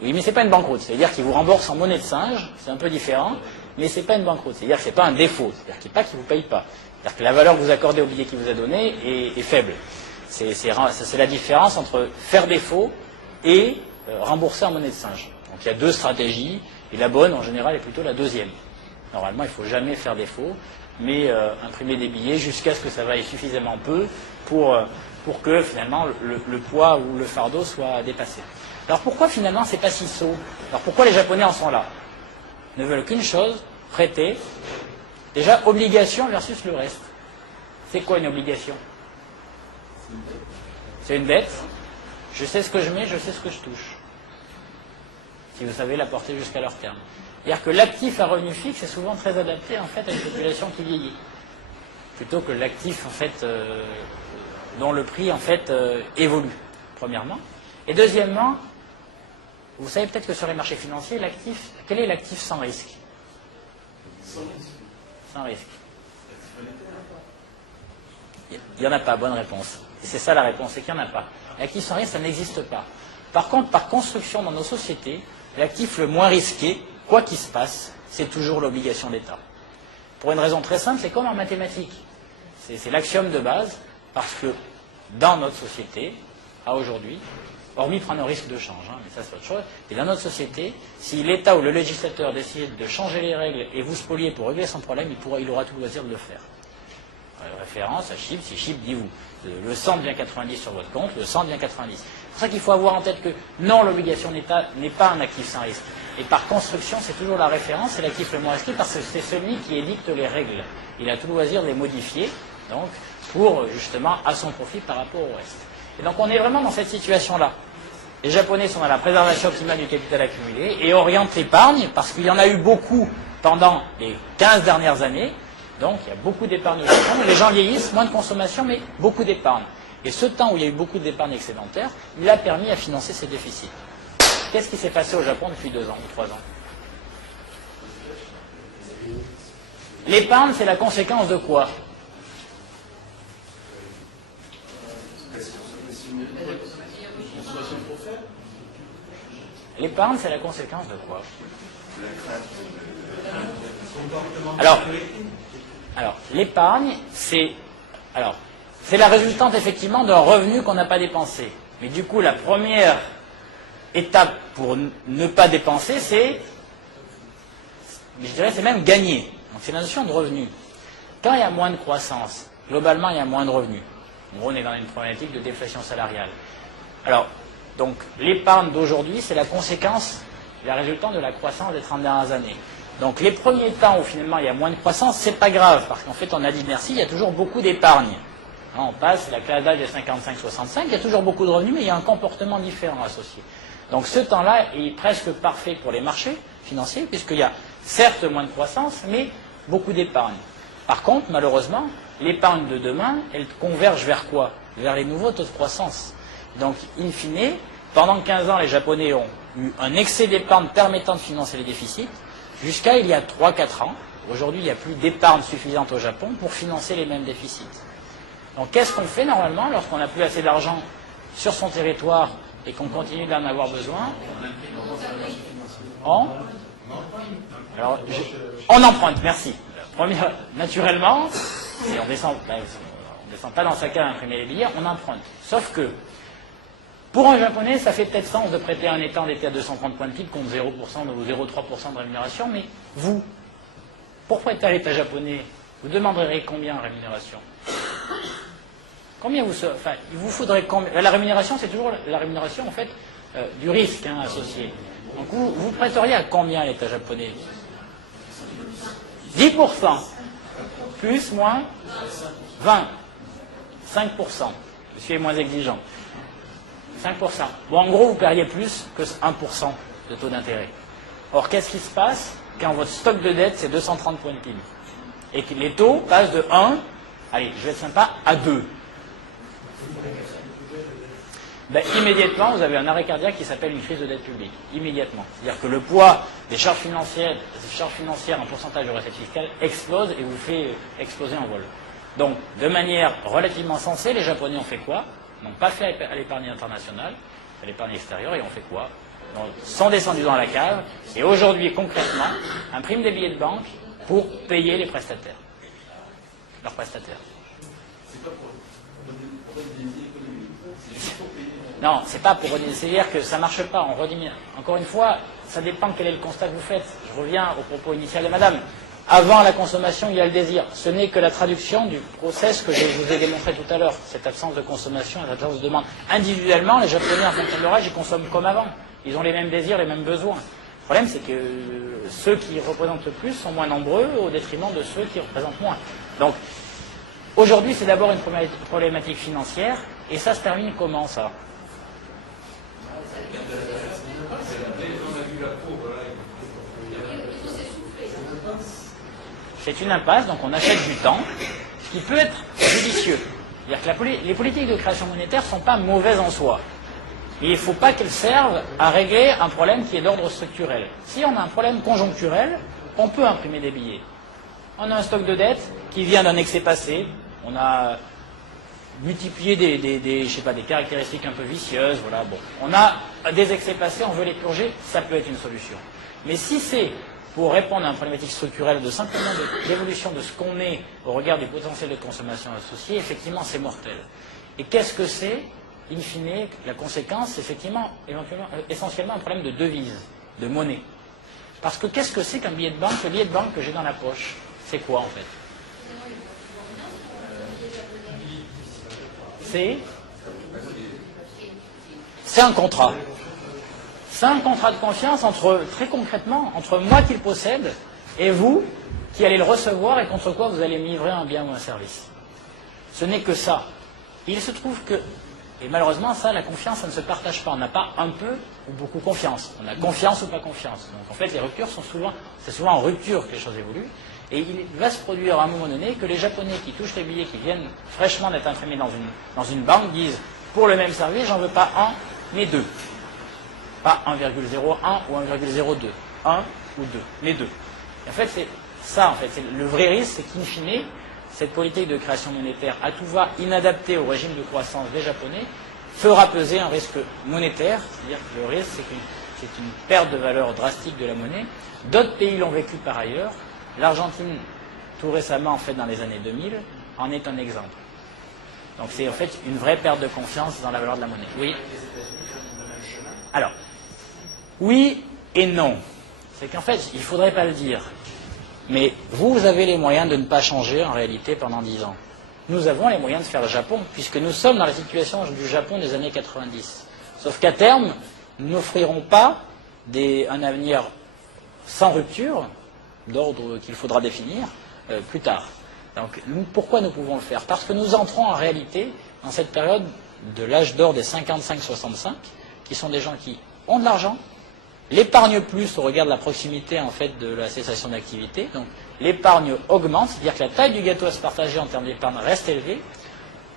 oui, mais c'est pas une banqueroute, c'est-à-dire qu'il vous rembourse en monnaie de singe, c'est un peu différent, mais c'est pas une banqueroute, c'est-à-dire que c'est pas un défaut, c'est-à-dire qu'il ne vous paye pas. C'est-à-dire que la valeur que vous accordez au billet qu'il vous a donné est faible. C'est la différence entre faire défaut et rembourser en monnaie de singe. Donc il y a deux stratégies, et la bonne en général est plutôt la deuxième. Normalement il ne faut jamais faire défaut, mais imprimer des billets jusqu'à ce que ça vaille suffisamment peu pour que finalement le poids ou le fardeau soit dépassé. Alors pourquoi finalement c'est pas si sot? Alors pourquoi les Japonais en sont là? Ils ne veulent qu'une chose, prêter. Déjà, obligation versus le reste. C'est quoi une obligation? C'est une dette. Je sais ce que je mets, je sais ce que je touche. Si vous savez la porter jusqu'à leur terme. C'est-à-dire que l'actif à revenu fixe est souvent très adapté en fait à une population qui vieillit. Plutôt que l'actif en fait dont le prix en fait évolue, premièrement. Et deuxièmement, vous savez peut-être que sur les marchés financiers, l'actif, quel est l'actif sans risque? Sans risque. Il n'y en a pas, bonne réponse. Et c'est ça la réponse, c'est qu'il n'y en a pas. L'actif sans risque, ça n'existe pas. Par contre, par construction dans nos sociétés, l'actif le moins risqué, quoi qu'il se passe, c'est toujours l'obligation d'État. Pour une raison très simple, c'est comme en mathématiques. C'est l'axiome de base, parce que dans notre société, à aujourd'hui, hormis prendre un risque de change, hein, mais ça c'est autre chose, et dans notre société, si l'État ou le législateur décide de changer les règles et vous spolier pour régler son problème, il aura tout le loisir de le faire. Référence à Chypre, si Chypre dit vous, le 100 devient 90 sur votre compte, le 100 devient 90. C'est pour ça qu'il faut avoir en tête que non, l'obligation d'État n'est pas un actif sans risque. Et par construction, c'est toujours la référence, c'est l'actif le moins risqué parce que c'est celui qui édicte les règles. Il a tout le loisir de les modifier, donc, pour justement à son profit par rapport au reste. Et donc on est vraiment dans cette situation-là. Les Japonais sont dans la préservation optimale du capital accumulé et orientent l'épargne parce qu'il y en a eu beaucoup pendant les 15 dernières années. Donc il y a beaucoup d'épargne au Japon. Les gens vieillissent, moins de consommation, mais beaucoup d'épargne. Et ce temps où il y a eu beaucoup d'épargne excédentaire, il a permis à financer ces déficits. Qu'est-ce qui s'est passé au Japon depuis 2 ans ou 3 ans? L'épargne, c'est la conséquence de quoi? L'épargne, c'est la conséquence de quoi? Alors l'épargne, c'est la résultante effectivement d'un revenu qu'on n'a pas dépensé. Mais du coup, la première étape pour ne pas dépenser, c'est même gagner. Donc c'est la notion de revenu. Quand il y a moins de croissance, globalement, il y a moins de revenus. En gros, on est dans une problématique de déflation salariale. Alors, donc, l'épargne d'aujourd'hui, c'est la conséquence, la résultante de la croissance des 30 dernières années. Donc, les premiers temps où finalement il y a moins de croissance, c'est pas grave, parce qu'en fait, on a dit merci, il y a toujours beaucoup d'épargne. On passe la classe d'âge des 55-65, il y a toujours beaucoup de revenus, mais il y a un comportement différent associé. Donc, ce temps-là est presque parfait pour les marchés financiers, puisqu'il y a certes moins de croissance, mais beaucoup d'épargne. Par contre, malheureusement, l'épargne de demain, elle converge vers quoi? Vers les nouveaux taux de croissance. Donc, in fine, pendant 15 ans, les Japonais ont eu un excès d'épargne permettant de financer les déficits, jusqu'à il y a 3-4 ans. Aujourd'hui, il n'y a plus d'épargne suffisante au Japon pour financer les mêmes déficits. Donc, qu'est-ce qu'on fait normalement lorsqu'on n'a plus assez d'argent sur son territoire et qu'on continue d'en avoir besoin? On emprunte, merci. Naturellement, si on descend pas dans sa cave à imprimer les billets, on emprunte. Sauf que, pour un Japonais, ça fait peut-être sens de prêter à un État endetté à 230 points de PIB contre 0% ou 0,3% de rémunération, mais vous, pour prêter à l'État japonais, vous demanderez combien en rémunération? Combien il vous faudrait combien? La rémunération, c'est toujours la rémunération en fait du risque associé. Donc vous prêteriez à combien à l'État japonais? 10%. Plus, moins 20. 5%. Monsieur est moins exigeant. 5%. Bon, en gros, vous paieriez plus que 1% de taux d'intérêt. Or, qu'est-ce qui se passe quand votre stock de dette, c'est 230 points de PIB? Et que les taux passent de 1, allez, je vais être sympa, à 2. Ben, immédiatement, vous avez un arrêt cardiaque qui s'appelle une crise de dette publique. Immédiatement. C'est-à-dire que le poids des charges financières en pourcentage de recette fiscale explose et vous fait exploser en vol. Donc, de manière relativement sensée, les Japonais ont fait quoi? Ils n'ont pas fait à l'épargne internationale, à l'épargne extérieure, et ont fait quoi? Ils sont descendus dans la cave, et aujourd'hui, concrètement, impriment des billets de banque pour payer les prestataires. Leurs prestataires. C'est pas pour redynamiser l'économie. C'est juste pour payer. Non, c'est pas pour redynamiser. C'est-à-dire que ça ne marche pas. On redynamise. Encore une fois, ça dépend quel est le constat que vous faites. Je reviens au propos initial de madame. Avant la consommation, il y a le désir. Ce n'est que la traduction du process que je vous ai démontré tout à l'heure. Cette absence de consommation et cette absence de demande. Individuellement, les Japonais, en fonction de leur âge, ils consomment comme avant. Ils ont les mêmes désirs, les mêmes besoins. Le problème, c'est que ceux qui représentent le plus sont moins nombreux au détriment de ceux qui représentent moins. Donc, aujourd'hui, c'est d'abord une problématique financière. Et ça se termine comment, ça? C'est une impasse, donc on achète du temps, ce qui peut être judicieux. C'est-à-dire que les politiques de création monétaire ne sont pas mauvaises en soi. Et il ne faut pas qu'elles servent à régler un problème qui est d'ordre structurel. Si on a un problème conjoncturel, on peut imprimer des billets. On a un stock de dette qui vient d'un excès passé, on a multiplié des caractéristiques un peu vicieuses, voilà, bon. On a des excès passés, on veut les purger, ça peut être une solution. Mais si c'est pour répondre à une problématique structurelle de simplement d'évolution de ce qu'on est au regard du potentiel de consommation associé, effectivement, c'est mortel. Et qu'est-ce que c'est? In fine, la conséquence, c'est effectivement, essentiellement un problème de devise, de monnaie. Parce que qu'est-ce que c'est qu'un billet de banque? Le billet de banque que j'ai dans la poche, c'est quoi en fait? C'est un contrat. C'est un contrat de confiance très concrètement, entre moi qui le possède et vous qui allez le recevoir et contre quoi vous allez me livrer un bien ou un service. Ce n'est que ça. Il se trouve que, et malheureusement ça, la confiance, ça ne se partage pas. On n'a pas un peu ou beaucoup confiance. On a confiance ou pas confiance. Donc en fait, les ruptures sont c'est souvent en rupture que les choses évoluent. Et il va se produire à un moment donné que les Japonais qui touchent les billets qui viennent fraîchement d'être imprimés dans une banque disent pour le même service, j'en veux pas un, mais deux. Pas 1,01 ou 1,02. 1 ou 2, mais 2. Et en fait, c'est ça, en fait. Le vrai risque, c'est qu'in fine, cette politique de création monétaire à tout va inadaptée au régime de croissance des Japonais fera peser un risque monétaire, c'est-à-dire que le risque, c'est une perte de valeur drastique de la monnaie. D'autres pays l'ont vécu par ailleurs. L'Argentine, tout récemment, en fait, dans les années 2000, en est un exemple. Donc c'est en fait une vraie perte de confiance dans la valeur de la monnaie. Oui. Alors, oui et non. C'est qu'en fait, il ne faudrait pas le dire. Mais vous avez les moyens de ne pas changer en réalité pendant 10 ans. Nous avons les moyens de faire le Japon, puisque nous sommes dans la situation du Japon des années 90. Sauf qu'à terme, nous n'offrirons pas un avenir sans rupture, d'ordre qu'il faudra définir, plus tard. Donc, pourquoi nous pouvons le faire? Parce que nous entrons en réalité dans cette période de l'âge d'or des 55-65, qui sont des gens qui ont de l'argent, l'épargne plus au regard de la proximité en fait de la cessation d'activité. Donc l'épargne augmente, c'est-à-dire que la taille du gâteau à se partager en termes d'épargne reste élevée.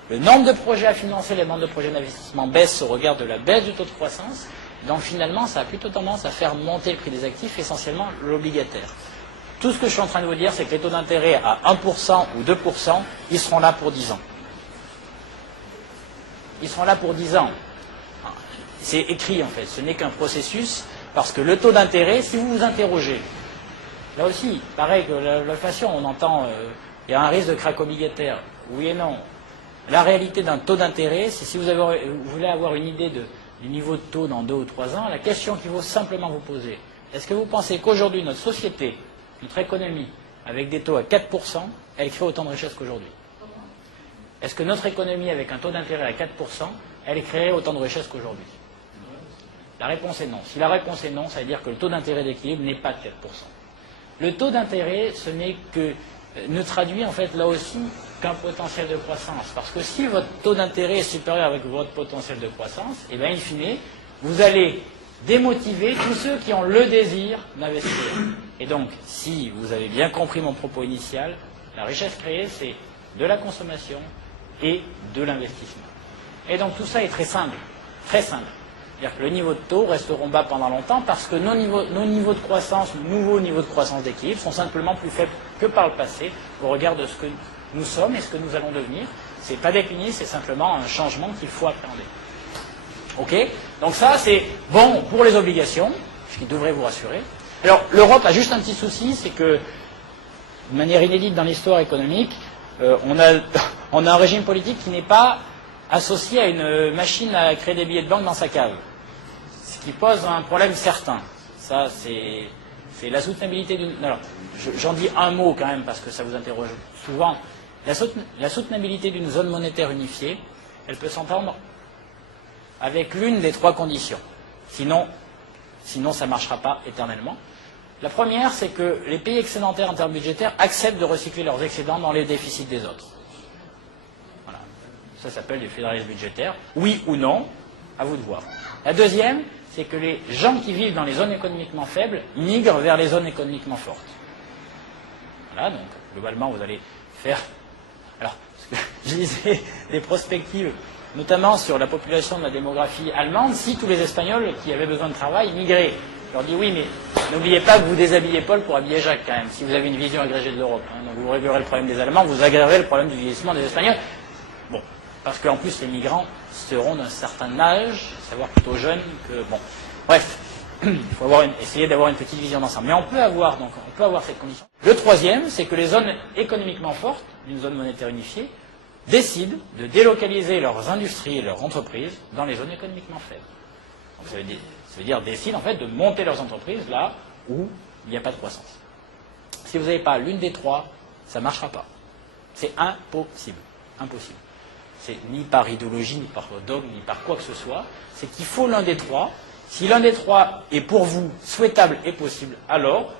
Le nombre de projets à financer, le nombre de projets d'investissement baisse au regard de la baisse du taux de croissance. Donc finalement, ça a plutôt tendance à faire monter le prix des actifs, essentiellement l'obligataire. Tout ce que je suis en train de vous dire, c'est que les taux d'intérêt à 1% ou 2%, ils seront là pour 10 ans. Ils seront là pour 10 ans. C'est écrit en fait, ce n'est qu'un processus, parce que le taux d'intérêt, si vous vous interrogez, là aussi, pareil que l'inflation, on entend, il y a un risque de crack obligataire, oui et non. La réalité d'un taux d'intérêt, c'est si vous voulez avoir une idée du niveau de taux dans 2 ou 3 ans, la question qu'il faut simplement vous poser, est-ce que vous pensez qu'aujourd'hui notre société, notre économie, avec des taux à 4%, elle crée autant de richesse qu'aujourd'hui? Est-ce que notre économie, avec un taux d'intérêt à 4%, elle créerait autant de richesse qu'aujourd'hui? La réponse est non. Si la réponse est non, ça veut dire que le taux d'intérêt d'équilibre n'est pas de 4%. Le taux d'intérêt, ne traduit en fait là aussi qu'un potentiel de croissance. Parce que si votre taux d'intérêt est supérieur avec votre potentiel de croissance, et bien in fine, vous allez démotiver tous ceux qui ont le désir d'investir. Et donc, si vous avez bien compris mon propos initial, la richesse créée, c'est de la consommation et de l'investissement. Et donc tout ça est très simple, très simple. C'est-à-dire que le niveau de taux resteront bas pendant longtemps parce que nos niveaux de croissance, nouveaux niveaux de croissance d'équilibre sont simplement plus faibles que par le passé au regard de ce que nous sommes et ce que nous allons devenir. Ce n'est pas décliné, c'est simplement un changement qu'il faut appréhender. Ok? Donc ça, c'est bon pour les obligations, ce qui devrait vous rassurer. Alors, l'Europe a juste un petit souci, c'est que, de manière inédite dans l'histoire économique, on a un régime politique qui n'est pas associé à une machine à créer des billets de banque dans sa cave. Ce qui pose un problème certain. Ça, c'est la soutenabilité d'une... Alors, j'en dis un mot quand même, parce que ça vous interroge souvent. La soutenabilité d'une zone monétaire unifiée, elle peut s'entendre avec l'une des trois conditions. Sinon ça ne marchera pas éternellement. La première, c'est que les pays excédentaires en termes budgétaires acceptent de recycler leurs excédents dans les déficits des autres. Voilà. Ça s'appelle du fédéralisme budgétaire. Oui ou non, à vous de voir. La deuxième, c'est que les gens qui vivent dans les zones économiquement faibles migrent vers les zones économiquement fortes. Voilà, donc globalement, vous allez faire... Alors, je lisais des prospectives, notamment sur la population de la démographie allemande, si tous les Espagnols qui avaient besoin de travail migraient. Je leur dis oui, mais n'oubliez pas que vous déshabillez Paul pour habiller Jacques quand même, si vous avez une vision agrégée de l'Europe. Hein. Donc vous réglerez le problème des Allemands, vous aggraverez le problème du vieillissement des Espagnols. Bon, parce qu'en plus les migrants seront d'un certain âge, à savoir plutôt jeunes que... Bon, bref, il faut essayer d'avoir une petite vision d'ensemble. Mais on peut avoir cette condition. Le troisième, c'est que les zones économiquement fortes, d'une zone monétaire unifiée, décident de délocaliser leurs industries et leurs entreprises dans les zones économiquement faibles. Donc ça veut dire décident en fait de monter leurs entreprises là où il n'y a pas de croissance. Si vous n'avez pas l'une des trois, ça ne marchera pas. C'est impossible. Impossible. C'est ni par idéologie, ni par dogme, ni par quoi que ce soit. C'est qu'il faut l'un des trois. Si l'un des trois est pour vous souhaitable et possible, alors.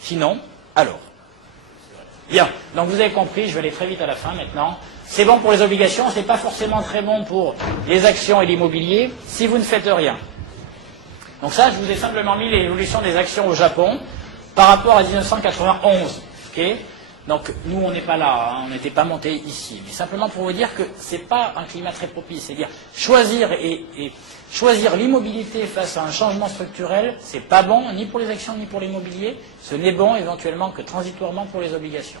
Sinon, alors. Bien. Donc vous avez compris, je vais aller très vite à la fin maintenant. C'est bon pour les obligations, c'est pas forcément très bon pour les actions et l'immobilier si vous ne faites rien. Donc ça, je vous ai simplement mis l'évolution des actions au Japon par rapport à 1991. Okay, donc nous, on n'est pas là, hein, on n'était pas monté ici. Mais simplement pour vous dire que c'est pas un climat très propice. C'est-à-dire choisir choisir l'immobilité face à un changement structurel, c'est pas bon ni pour les actions ni pour l'immobilier. Ce n'est bon éventuellement que transitoirement pour les obligations.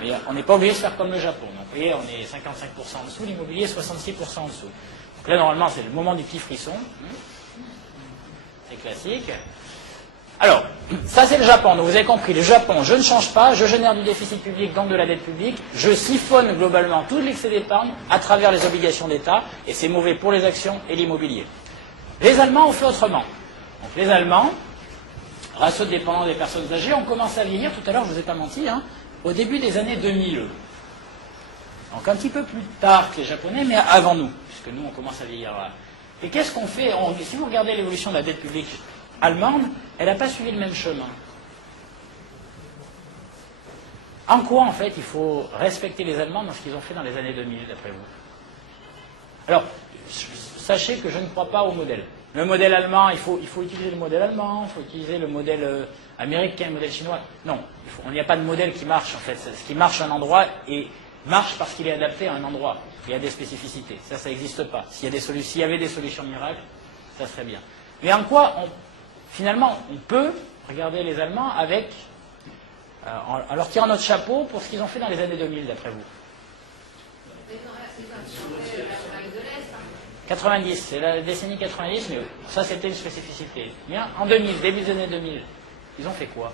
Mais on n'est pas obligé de faire comme le Japon. Donc, vous voyez, on est 55% en dessous, l'immobilier 66% en dessous. Donc là, normalement, c'est le moment du petit frisson. C'est classique. Alors, ça c'est le Japon. Donc vous avez compris, le Japon, je ne change pas, je génère du déficit public, donc de la dette publique, je siphonne globalement tout l'excès d'épargne à travers les obligations d'État, et c'est mauvais pour les actions et l'immobilier. Les Allemands ont fait autrement. Donc les Allemands, ratio dépendant des personnes âgées, ont commencé à vieillir, tout à l'heure je ne vous ai pas menti, hein, au début des années 2000. Donc un petit peu plus tard que les Japonais, mais avant nous, puisque nous on commence à vieillir là. Et qu'est-ce qu'on fait? Si vous regardez l'évolution de la dette publique allemande, elle n'a pas suivi le même chemin. En quoi, en fait, il faut respecter les Allemands dans ce qu'ils ont fait dans les années 2000, d'après vous? Alors, sachez que je ne crois pas au modèle. Le modèle allemand, il faut utiliser le modèle allemand, il faut utiliser le modèle américain, le modèle chinois. Non, il n'y a pas de modèle qui marche, en fait. Ce qui marche à un endroit et marche parce qu'il est adapté à un endroit. Il y a des spécificités. Ça n'existe pas. S'il y avait des solutions miracles, ça serait bien. Mais en quoi, finalement, on peut regarder les Allemands avec, en leur tirant notre chapeau pour ce qu'ils ont fait dans les années 2000, d'après vous? 90, c'est la décennie 90, mais ça c'était une spécificité. Bien, en 2000, début des années 2000, ils ont fait quoi?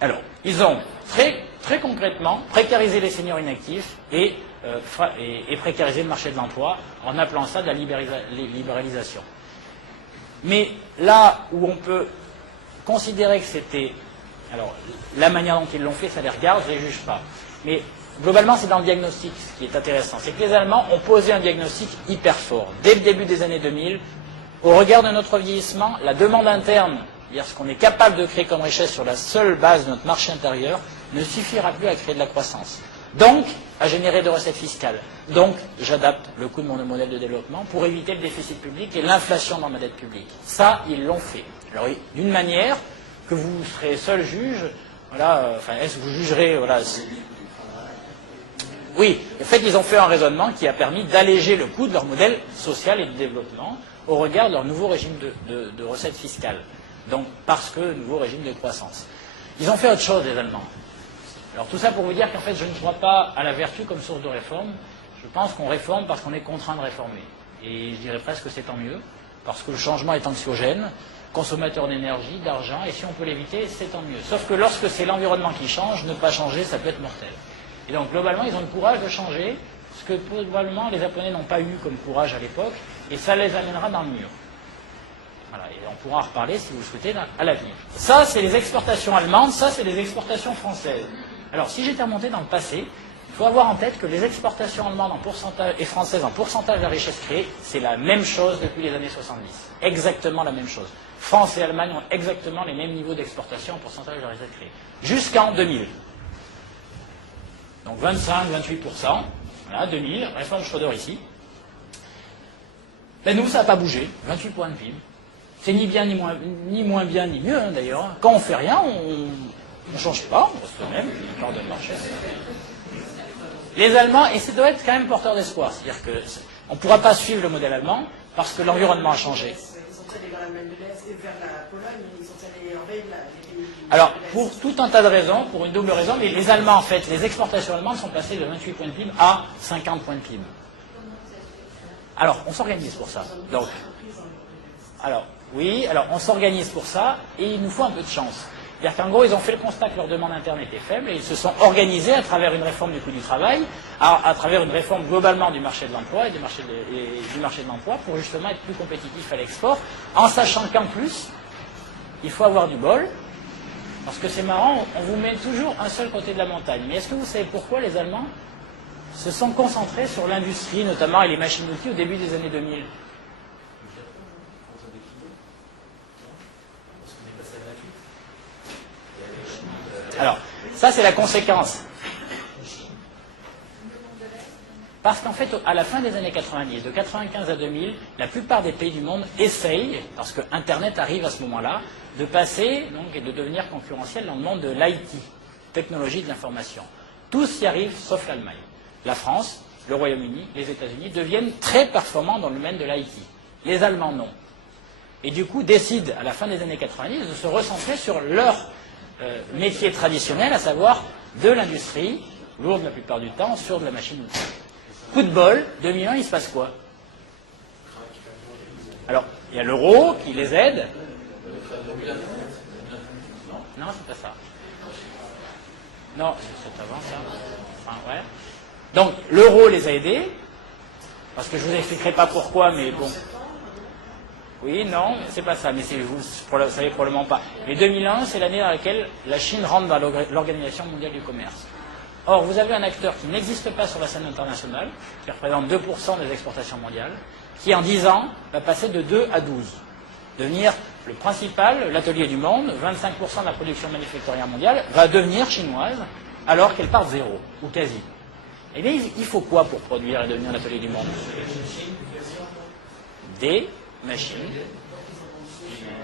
Alors, ils ont très concrètement précarisé les seniors inactifs et précarisé le marché de l'emploi en appelant ça de la libéralisation. Mais là où on peut considéraient que c'était... Alors, la manière dont ils l'ont fait, ça les regarde, je ne les juge pas. Mais globalement, c'est dans le diagnostic ce qui est intéressant. C'est que les Allemands ont posé un diagnostic hyper fort. Dès le début des années 2000, au regard de notre vieillissement, la demande interne, c'est-à-dire ce qu'on est capable de créer comme richesse sur la seule base de notre marché intérieur, ne suffira plus à créer de la croissance. Donc, à générer de recettes fiscales. Donc, j'adapte le coût de mon modèle de développement pour éviter le déficit public et l'inflation dans ma dette publique. Ça, ils l'ont fait. Alors, d'une manière que vous serez seul juge, voilà, est-ce que vous jugerez, voilà, oui, en fait, ils ont fait un raisonnement qui a permis d'alléger le coût de leur modèle social et de développement au regard de leur nouveau régime de recettes fiscales. Donc, parce que nouveau régime de croissance. Ils ont fait autre chose, les Allemands. Alors, tout ça pour vous dire qu'en fait, je ne crois pas à la vertu comme source de réforme. Je pense qu'on réforme parce qu'on est contraint de réformer. Et je dirais presque que c'est tant mieux, parce que le changement est anxiogène, consommateur d'énergie, d'argent, et si on peut l'éviter, c'est tant mieux. Sauf que lorsque c'est l'environnement qui change, ne pas changer, ça peut être mortel. Et donc, globalement, ils ont le courage de changer, ce que probablement les Japonais n'ont pas eu comme courage à l'époque, et ça les amènera dans le mur. Voilà, et on pourra en reparler, si vous le souhaitez, à l'avenir. Ça, c'est les exportations allemandes, ça, c'est les exportations françaises. Alors, si j'étais remonté dans le passé, il faut avoir en tête que les exportations allemandes en pourcentage et françaises en pourcentage de la richesse créée, c'est la même chose depuis les années 70. Exactement la même chose. France et Allemagne ont exactement les mêmes niveaux d'exportation en pourcentage de la richesse créée. Jusqu'en 2000. Donc 25-28%. Voilà, 2000, réforme Schröder ici. Ben nous, ça n'a pas bougé. 28 points de PIB. C'est ni bien, ni moins bien, ni mieux, hein, d'ailleurs. Quand on ne fait rien, on ne change pas, on reste le même, il y a une part de marché. Les Allemands, et ça doit être quand même porteur d'espoir, c'est-à-dire qu'on ne pourra pas suivre le modèle allemand parce que l'environnement a changé. Ils sont allés vers l'Allemagne de l'Est et vers la Pologne, ils sont allés envahir les pays. Alors, pour tout un tas de raisons, pour une double raison, mais les Allemands, en fait, les exportations allemandes sont passées de 28 points de PIB à 50 points de PIB. Alors, on s'organise pour ça. Donc, alors, oui, alors on s'organise pour ça et il nous faut un peu de chance. C'est-à-dire qu'en gros, ils ont fait le constat que leur demande interne était faible et ils se sont organisés à travers une réforme du coût du travail, à travers une réforme globalement du marché de l'emploi et du marché de l'emploi pour justement être plus compétitifs à l'export, en sachant qu'en plus, il faut avoir du bol, parce que c'est marrant, on vous met toujours un seul côté de la montagne. Mais est-ce que vous savez pourquoi les Allemands se sont concentrés sur l'industrie, notamment, et les machines-outils au début des années 2000 ? Alors, ça c'est la conséquence. Parce qu'en fait, à la fin des années 90, de 95 à 2000, la plupart des pays du monde essayent, parce que Internet arrive à ce moment-là, de passer donc, et de devenir concurrentiel dans le monde de l'IT, technologie de l'information. Tous y arrivent, sauf l'Allemagne. La France, le Royaume-Uni, les États-Unis deviennent très performants dans le domaine de l'IT. Les Allemands, non. Et du coup, décident, à la fin des années 90, de se recentrer sur leur métier traditionnel, à savoir de l'industrie, lourde la plupart du temps, sur de la machine-outil. Coup de bol, 2001, il se passe quoi? Alors, il y a l'euro qui les aide. Non, c'est pas ça. Non, c'est avant ça. Enfin, ouais. Donc, l'euro les a aidés, parce que je vous expliquerai pas pourquoi, mais bon. Oui, non, c'est pas ça, mais vous savez probablement pas. Mais 2001, c'est l'année dans laquelle la Chine rentre dans l'Organisation mondiale du commerce. Or, vous avez un acteur qui n'existe pas sur la scène internationale, qui représente 2% des exportations mondiales, qui en 10 ans va passer de 2 à 12. Devenir le principal, l'atelier du monde, 25% de la production manufacturière mondiale, va devenir chinoise, alors qu'elle part de zéro, ou quasi. Eh bien, il faut quoi pour produire et devenir l'atelier du monde? Des machines,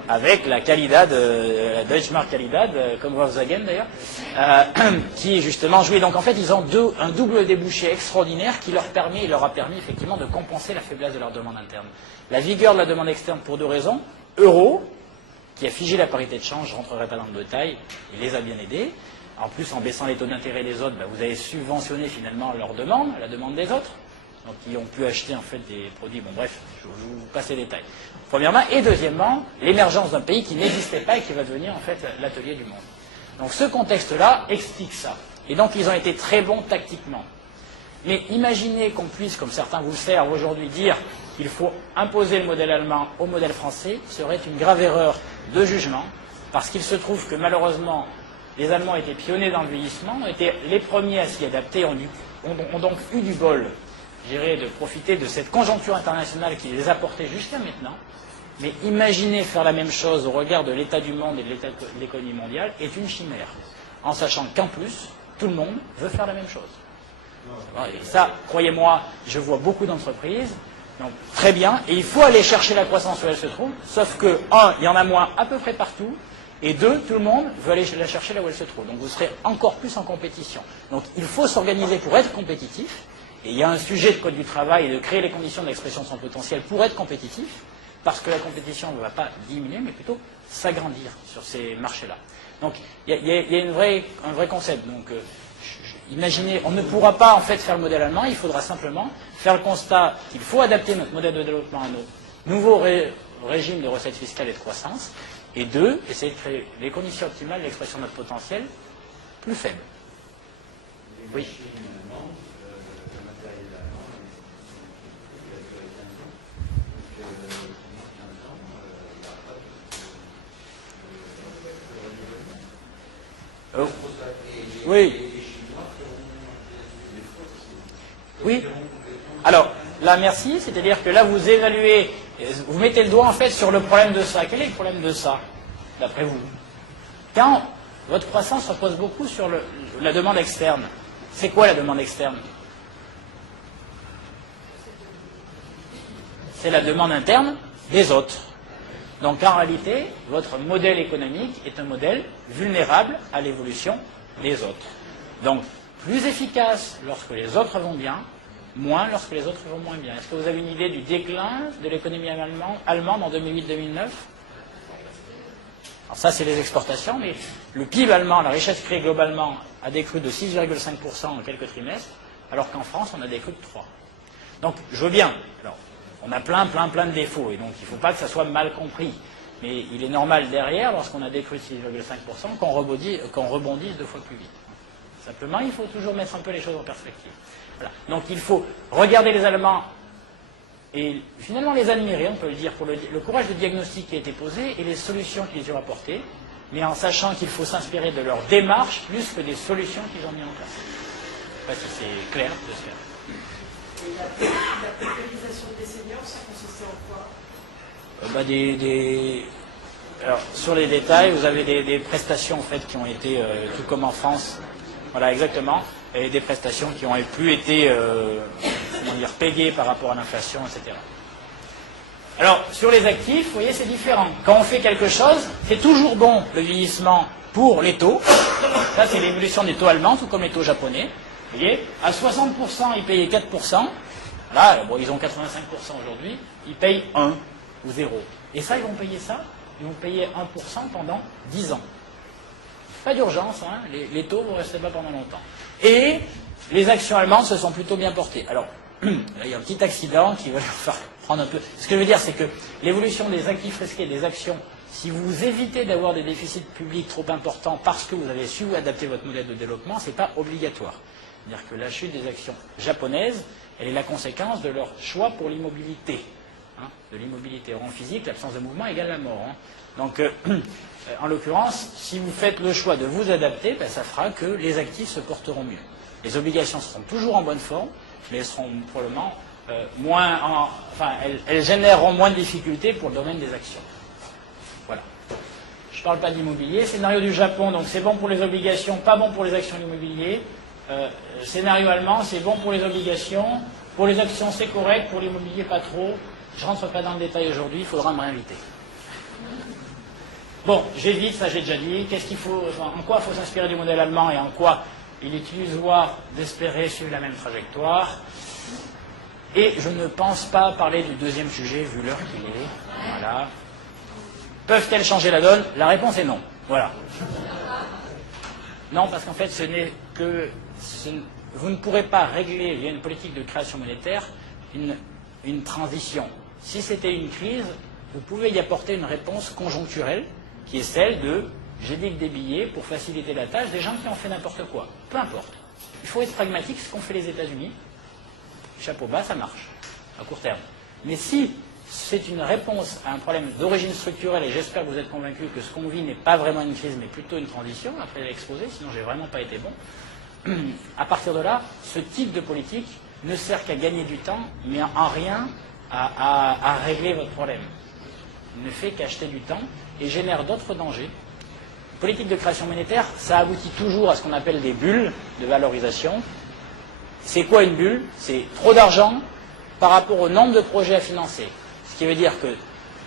avec la Qualidad, la Deutsche Mark Qualidad, comme Volkswagen d'ailleurs, qui justement jouait. Donc en fait, ils ont un double débouché extraordinaire qui leur a permis effectivement de compenser la faiblesse de leur demande interne. La vigueur de la demande externe pour deux raisons. Euro, qui a figé la parité de change, je ne rentrerai pas dans le détail, il les a bien aidés. En plus, en baissant les taux d'intérêt des autres, vous avez subventionné finalement leur demande, la demande des autres. Donc, ils ont pu acheter en fait des produits. Bon, bref, je vous passe les détails. Premièrement, et deuxièmement, l'émergence d'un pays qui n'existait pas et qui va devenir en fait l'atelier du monde. Donc, ce contexte-là explique ça. Et donc, ils ont été très bons tactiquement. Mais imaginez qu'on puisse, comme certains vous le servent aujourd'hui, dire qu'il faut imposer le modèle allemand au modèle français, serait une grave erreur de jugement, parce qu'il se trouve que malheureusement, les Allemands étaient pionniers dans le vieillissement, ont été les premiers à s'y adapter, ont donc eu du bol, je dirais, de profiter de cette conjoncture internationale qui les a portés jusqu'à maintenant. Mais imaginez faire la même chose au regard de l'état du monde et de l'état de l'économie mondiale est une chimère, en sachant qu'en plus, tout le monde veut faire la même chose. Et ça, croyez-moi, je vois beaucoup d'entreprises, donc très bien, et il faut aller chercher la croissance où elle se trouve, sauf que, un, il y en a moins à peu près partout, et deux, tout le monde veut aller la chercher là où elle se trouve. Donc vous serez encore plus en compétition. Donc il faut s'organiser pour être compétitif, et il y a un sujet de code du travail et de créer les conditions d'expression de son potentiel pour être compétitif, parce que la compétition ne va pas diminuer, mais plutôt s'agrandir sur ces marchés-là. Donc il y a un vrai concept. Donc imaginez, on ne pourra pas en fait faire le modèle allemand, il faudra simplement faire le constat qu'il faut adapter notre modèle de développement à nos nouveaux régimes de recettes fiscales et de croissance, et deux, essayer de créer les conditions optimales d'expression de notre potentiel plus faible. Oui. Oh. Oui. Oui. Alors, là, merci. C'est-à-dire que là, vous évaluez, vous mettez le doigt en fait sur le problème de ça. Quel est le problème de ça, d'après vous? Quand votre croissance repose beaucoup sur la demande externe. C'est quoi la demande externe? C'est la demande interne des autres. Donc en réalité, votre modèle économique est un modèle vulnérable à l'évolution des autres. Donc plus efficace lorsque les autres vont bien, moins lorsque les autres vont moins bien. Est-ce que vous avez une idée du déclin de l'économie allemande en 2008-2009? Alors ça, c'est les exportations, mais le PIB allemand, la richesse créée globalement, a décru de 6,5% en quelques trimestres, alors qu'en France, on a décru de 3%. Donc je veux bien. Alors, on a plein de défauts, et donc il ne faut pas que ça soit mal compris. Mais il est normal derrière, lorsqu'on a décru 6,5%, qu'on rebondisse 2 fois plus vite. Simplement, il faut toujours mettre un peu les choses en perspective. Voilà. Donc il faut regarder les Allemands et finalement les admirer, on peut le dire, pour le courage de diagnostic qui a été posé et les solutions qu'ils ont apportées, mais en sachant qu'il faut s'inspirer de leur démarche plus que des solutions qu'ils ont mis en place. Je ne sais pas si c'est clair de se faire. Et la précarisation des seniors, ça consistait en quoi? Alors, sur les détails, vous avez des prestations en fait, qui ont été, tout comme en France, voilà exactement, et des prestations qui ont pu être payées par rapport à l'inflation, etc. Alors, sur les actifs, vous voyez, c'est différent. Quand on fait quelque chose, c'est toujours bon, le vieillissement, pour les taux. Ça, c'est l'évolution des taux allemands, tout comme les taux japonais. Vous voyez, à 60%, ils payaient 4%. Là, bon, ils ont 85% aujourd'hui. Ils payent 1 ou 0. Et ça, ils vont payer ça. Ils vont payer 1% pendant 10 ans. Pas d'urgence, hein. Les taux vont rester là pendant longtemps. Et les actions allemandes se sont plutôt bien portées. Alors, là, il y a un petit accident qui va faire prendre un peu... Ce que je veux dire, c'est que l'évolution des actifs risqués, des actions, si vous évitez d'avoir des déficits publics trop importants parce que vous avez su adapter votre modèle de développement, ce n'est pas obligatoire. C'est-à-dire que la chute des actions japonaises, elle est la conséquence de leur choix pour l'immobilité. Hein, de l'immobilité. En physique, l'absence de mouvement égale la mort. Hein. Donc, en l'occurrence, si vous faites le choix de vous adapter, ben, ça fera que les actifs se porteront mieux. Les obligations seront toujours en bonne forme, mais elles seront probablement elles généreront moins de difficultés pour le domaine des actions. Voilà. Je ne parle pas d'immobilier. Scénario du Japon, donc c'est bon pour les obligations, pas bon pour les actions immobilières. Scénario allemand, c'est bon pour les obligations. Pour les actions, c'est correct. Pour l'immobilier, pas trop. Je ne rentre pas dans le détail aujourd'hui, il faudra me réinviter. Bon, j'évite, ça j'ai déjà dit. En quoi il faut s'inspirer du modèle allemand et en quoi il est illusoire d'espérer suivre la même trajectoire. Et je ne pense pas parler du deuxième sujet, vu l'heure qu'il est. Voilà. Peuvent-elles changer la donne? La réponse est non. Voilà. Non, parce qu'en fait, ce n'est que... vous ne pourrez pas régler, via une politique de création monétaire, une transition. Si c'était une crise, vous pouvez y apporter une réponse conjoncturelle, qui est celle de « j'édicte des billets pour faciliter la tâche des gens qui ont fait n'importe quoi ». Peu importe. Il faut être pragmatique, ce qu'ont fait les États-Unis. Chapeau bas, ça marche, à court terme. Mais si c'est une réponse à un problème d'origine structurelle, et j'espère que vous êtes convaincus que ce qu'on vit n'est pas vraiment une crise, mais plutôt une transition, après l'exposé, sinon j'ai vraiment pas été bon. À partir de là, ce type de politique ne sert qu'à gagner du temps, mais en rien à régler votre problème. Il ne fait qu'acheter du temps et génère d'autres dangers. Politique de création monétaire, ça aboutit toujours à ce qu'on appelle des bulles de valorisation. C'est quoi une bulle? C'est trop d'argent par rapport au nombre de projets à financer. Ce qui veut dire que,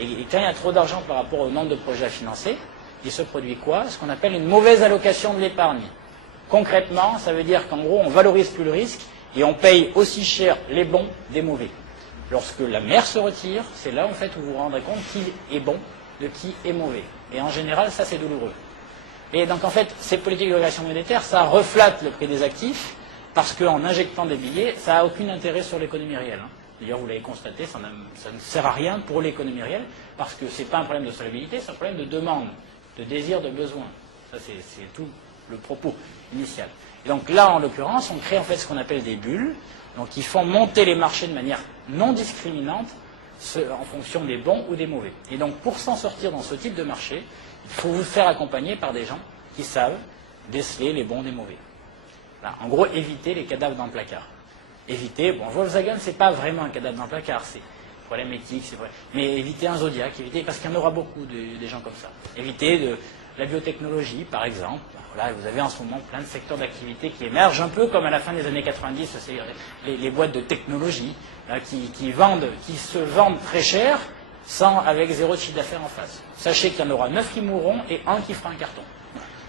et quand il y a trop d'argent par rapport au nombre de projets à financer, il se produit quoi? Ce qu'on appelle une mauvaise allocation de l'épargne. Concrètement, ça veut dire qu'en gros, on valorise plus le risque et on paye aussi cher les bons des mauvais. Lorsque la mer se retire, c'est là en fait où vous vous rendrez compte qui est bon de qui est mauvais. Et en général, ça c'est douloureux. Et donc en fait, ces politiques de création monétaire, ça reflate le prix des actifs, parce qu'en injectant des billets, ça n'a aucun intérêt sur l'économie réelle. D'ailleurs, vous l'avez constaté, ça ne sert à rien pour l'économie réelle, parce que ce n'est pas un problème de solvabilité, c'est un problème de demande, de désir, de besoin. Ça, c'est tout le propos initial. Et donc là, en l'occurrence, on crée en fait ce qu'on appelle des bulles, donc qui font monter les marchés de manière non discriminante en fonction des bons ou des mauvais. Et donc, pour s'en sortir dans ce type de marché, il faut vous faire accompagner par des gens qui savent déceler les bons des mauvais. Là, en gros, éviter les cadavres dans le placard. Éviter, bon, Volkswagen, c'est pas vraiment un cadavre dans le placard, c'est un problème éthique, c'est vrai. Mais éviter un Zodiac, éviter, parce qu'il y en aura beaucoup des gens comme ça. Éviter la biotechnologie, par exemple. Voilà, vous avez en ce moment plein de secteurs d'activité qui émergent, un peu comme à la fin des années 90, c'est les boîtes de technologie là, qui se vendent très cher, avec zéro de chiffre d'affaires en face. Sachez qu'il y en aura 9 qui mourront et 1 qui fera un carton.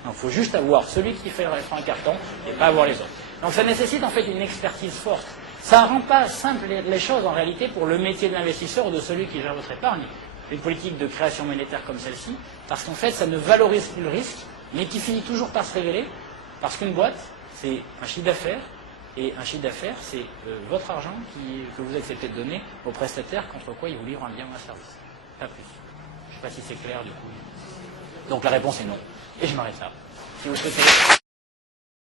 Donc il faut juste avoir celui qui fera un carton et pas avoir les autres. Donc ça nécessite en fait une expertise forte. Ça ne rend pas simple les choses en réalité pour le métier de l'investisseur ou de celui qui gère votre épargne. Une politique de création monétaire comme celle-ci, parce qu'en fait ça ne valorise plus le risque, mais qui finit toujours par se révéler, parce qu'une boîte, c'est un chiffre d'affaires, et un chiffre d'affaires, c'est votre argent que vous acceptez de donner au prestataire contre quoi il vous livre un bien ou un service. Pas plus. Je ne sais pas si c'est clair du coup. Donc la réponse est non. Et je m'arrête là. Si vous souhaitez...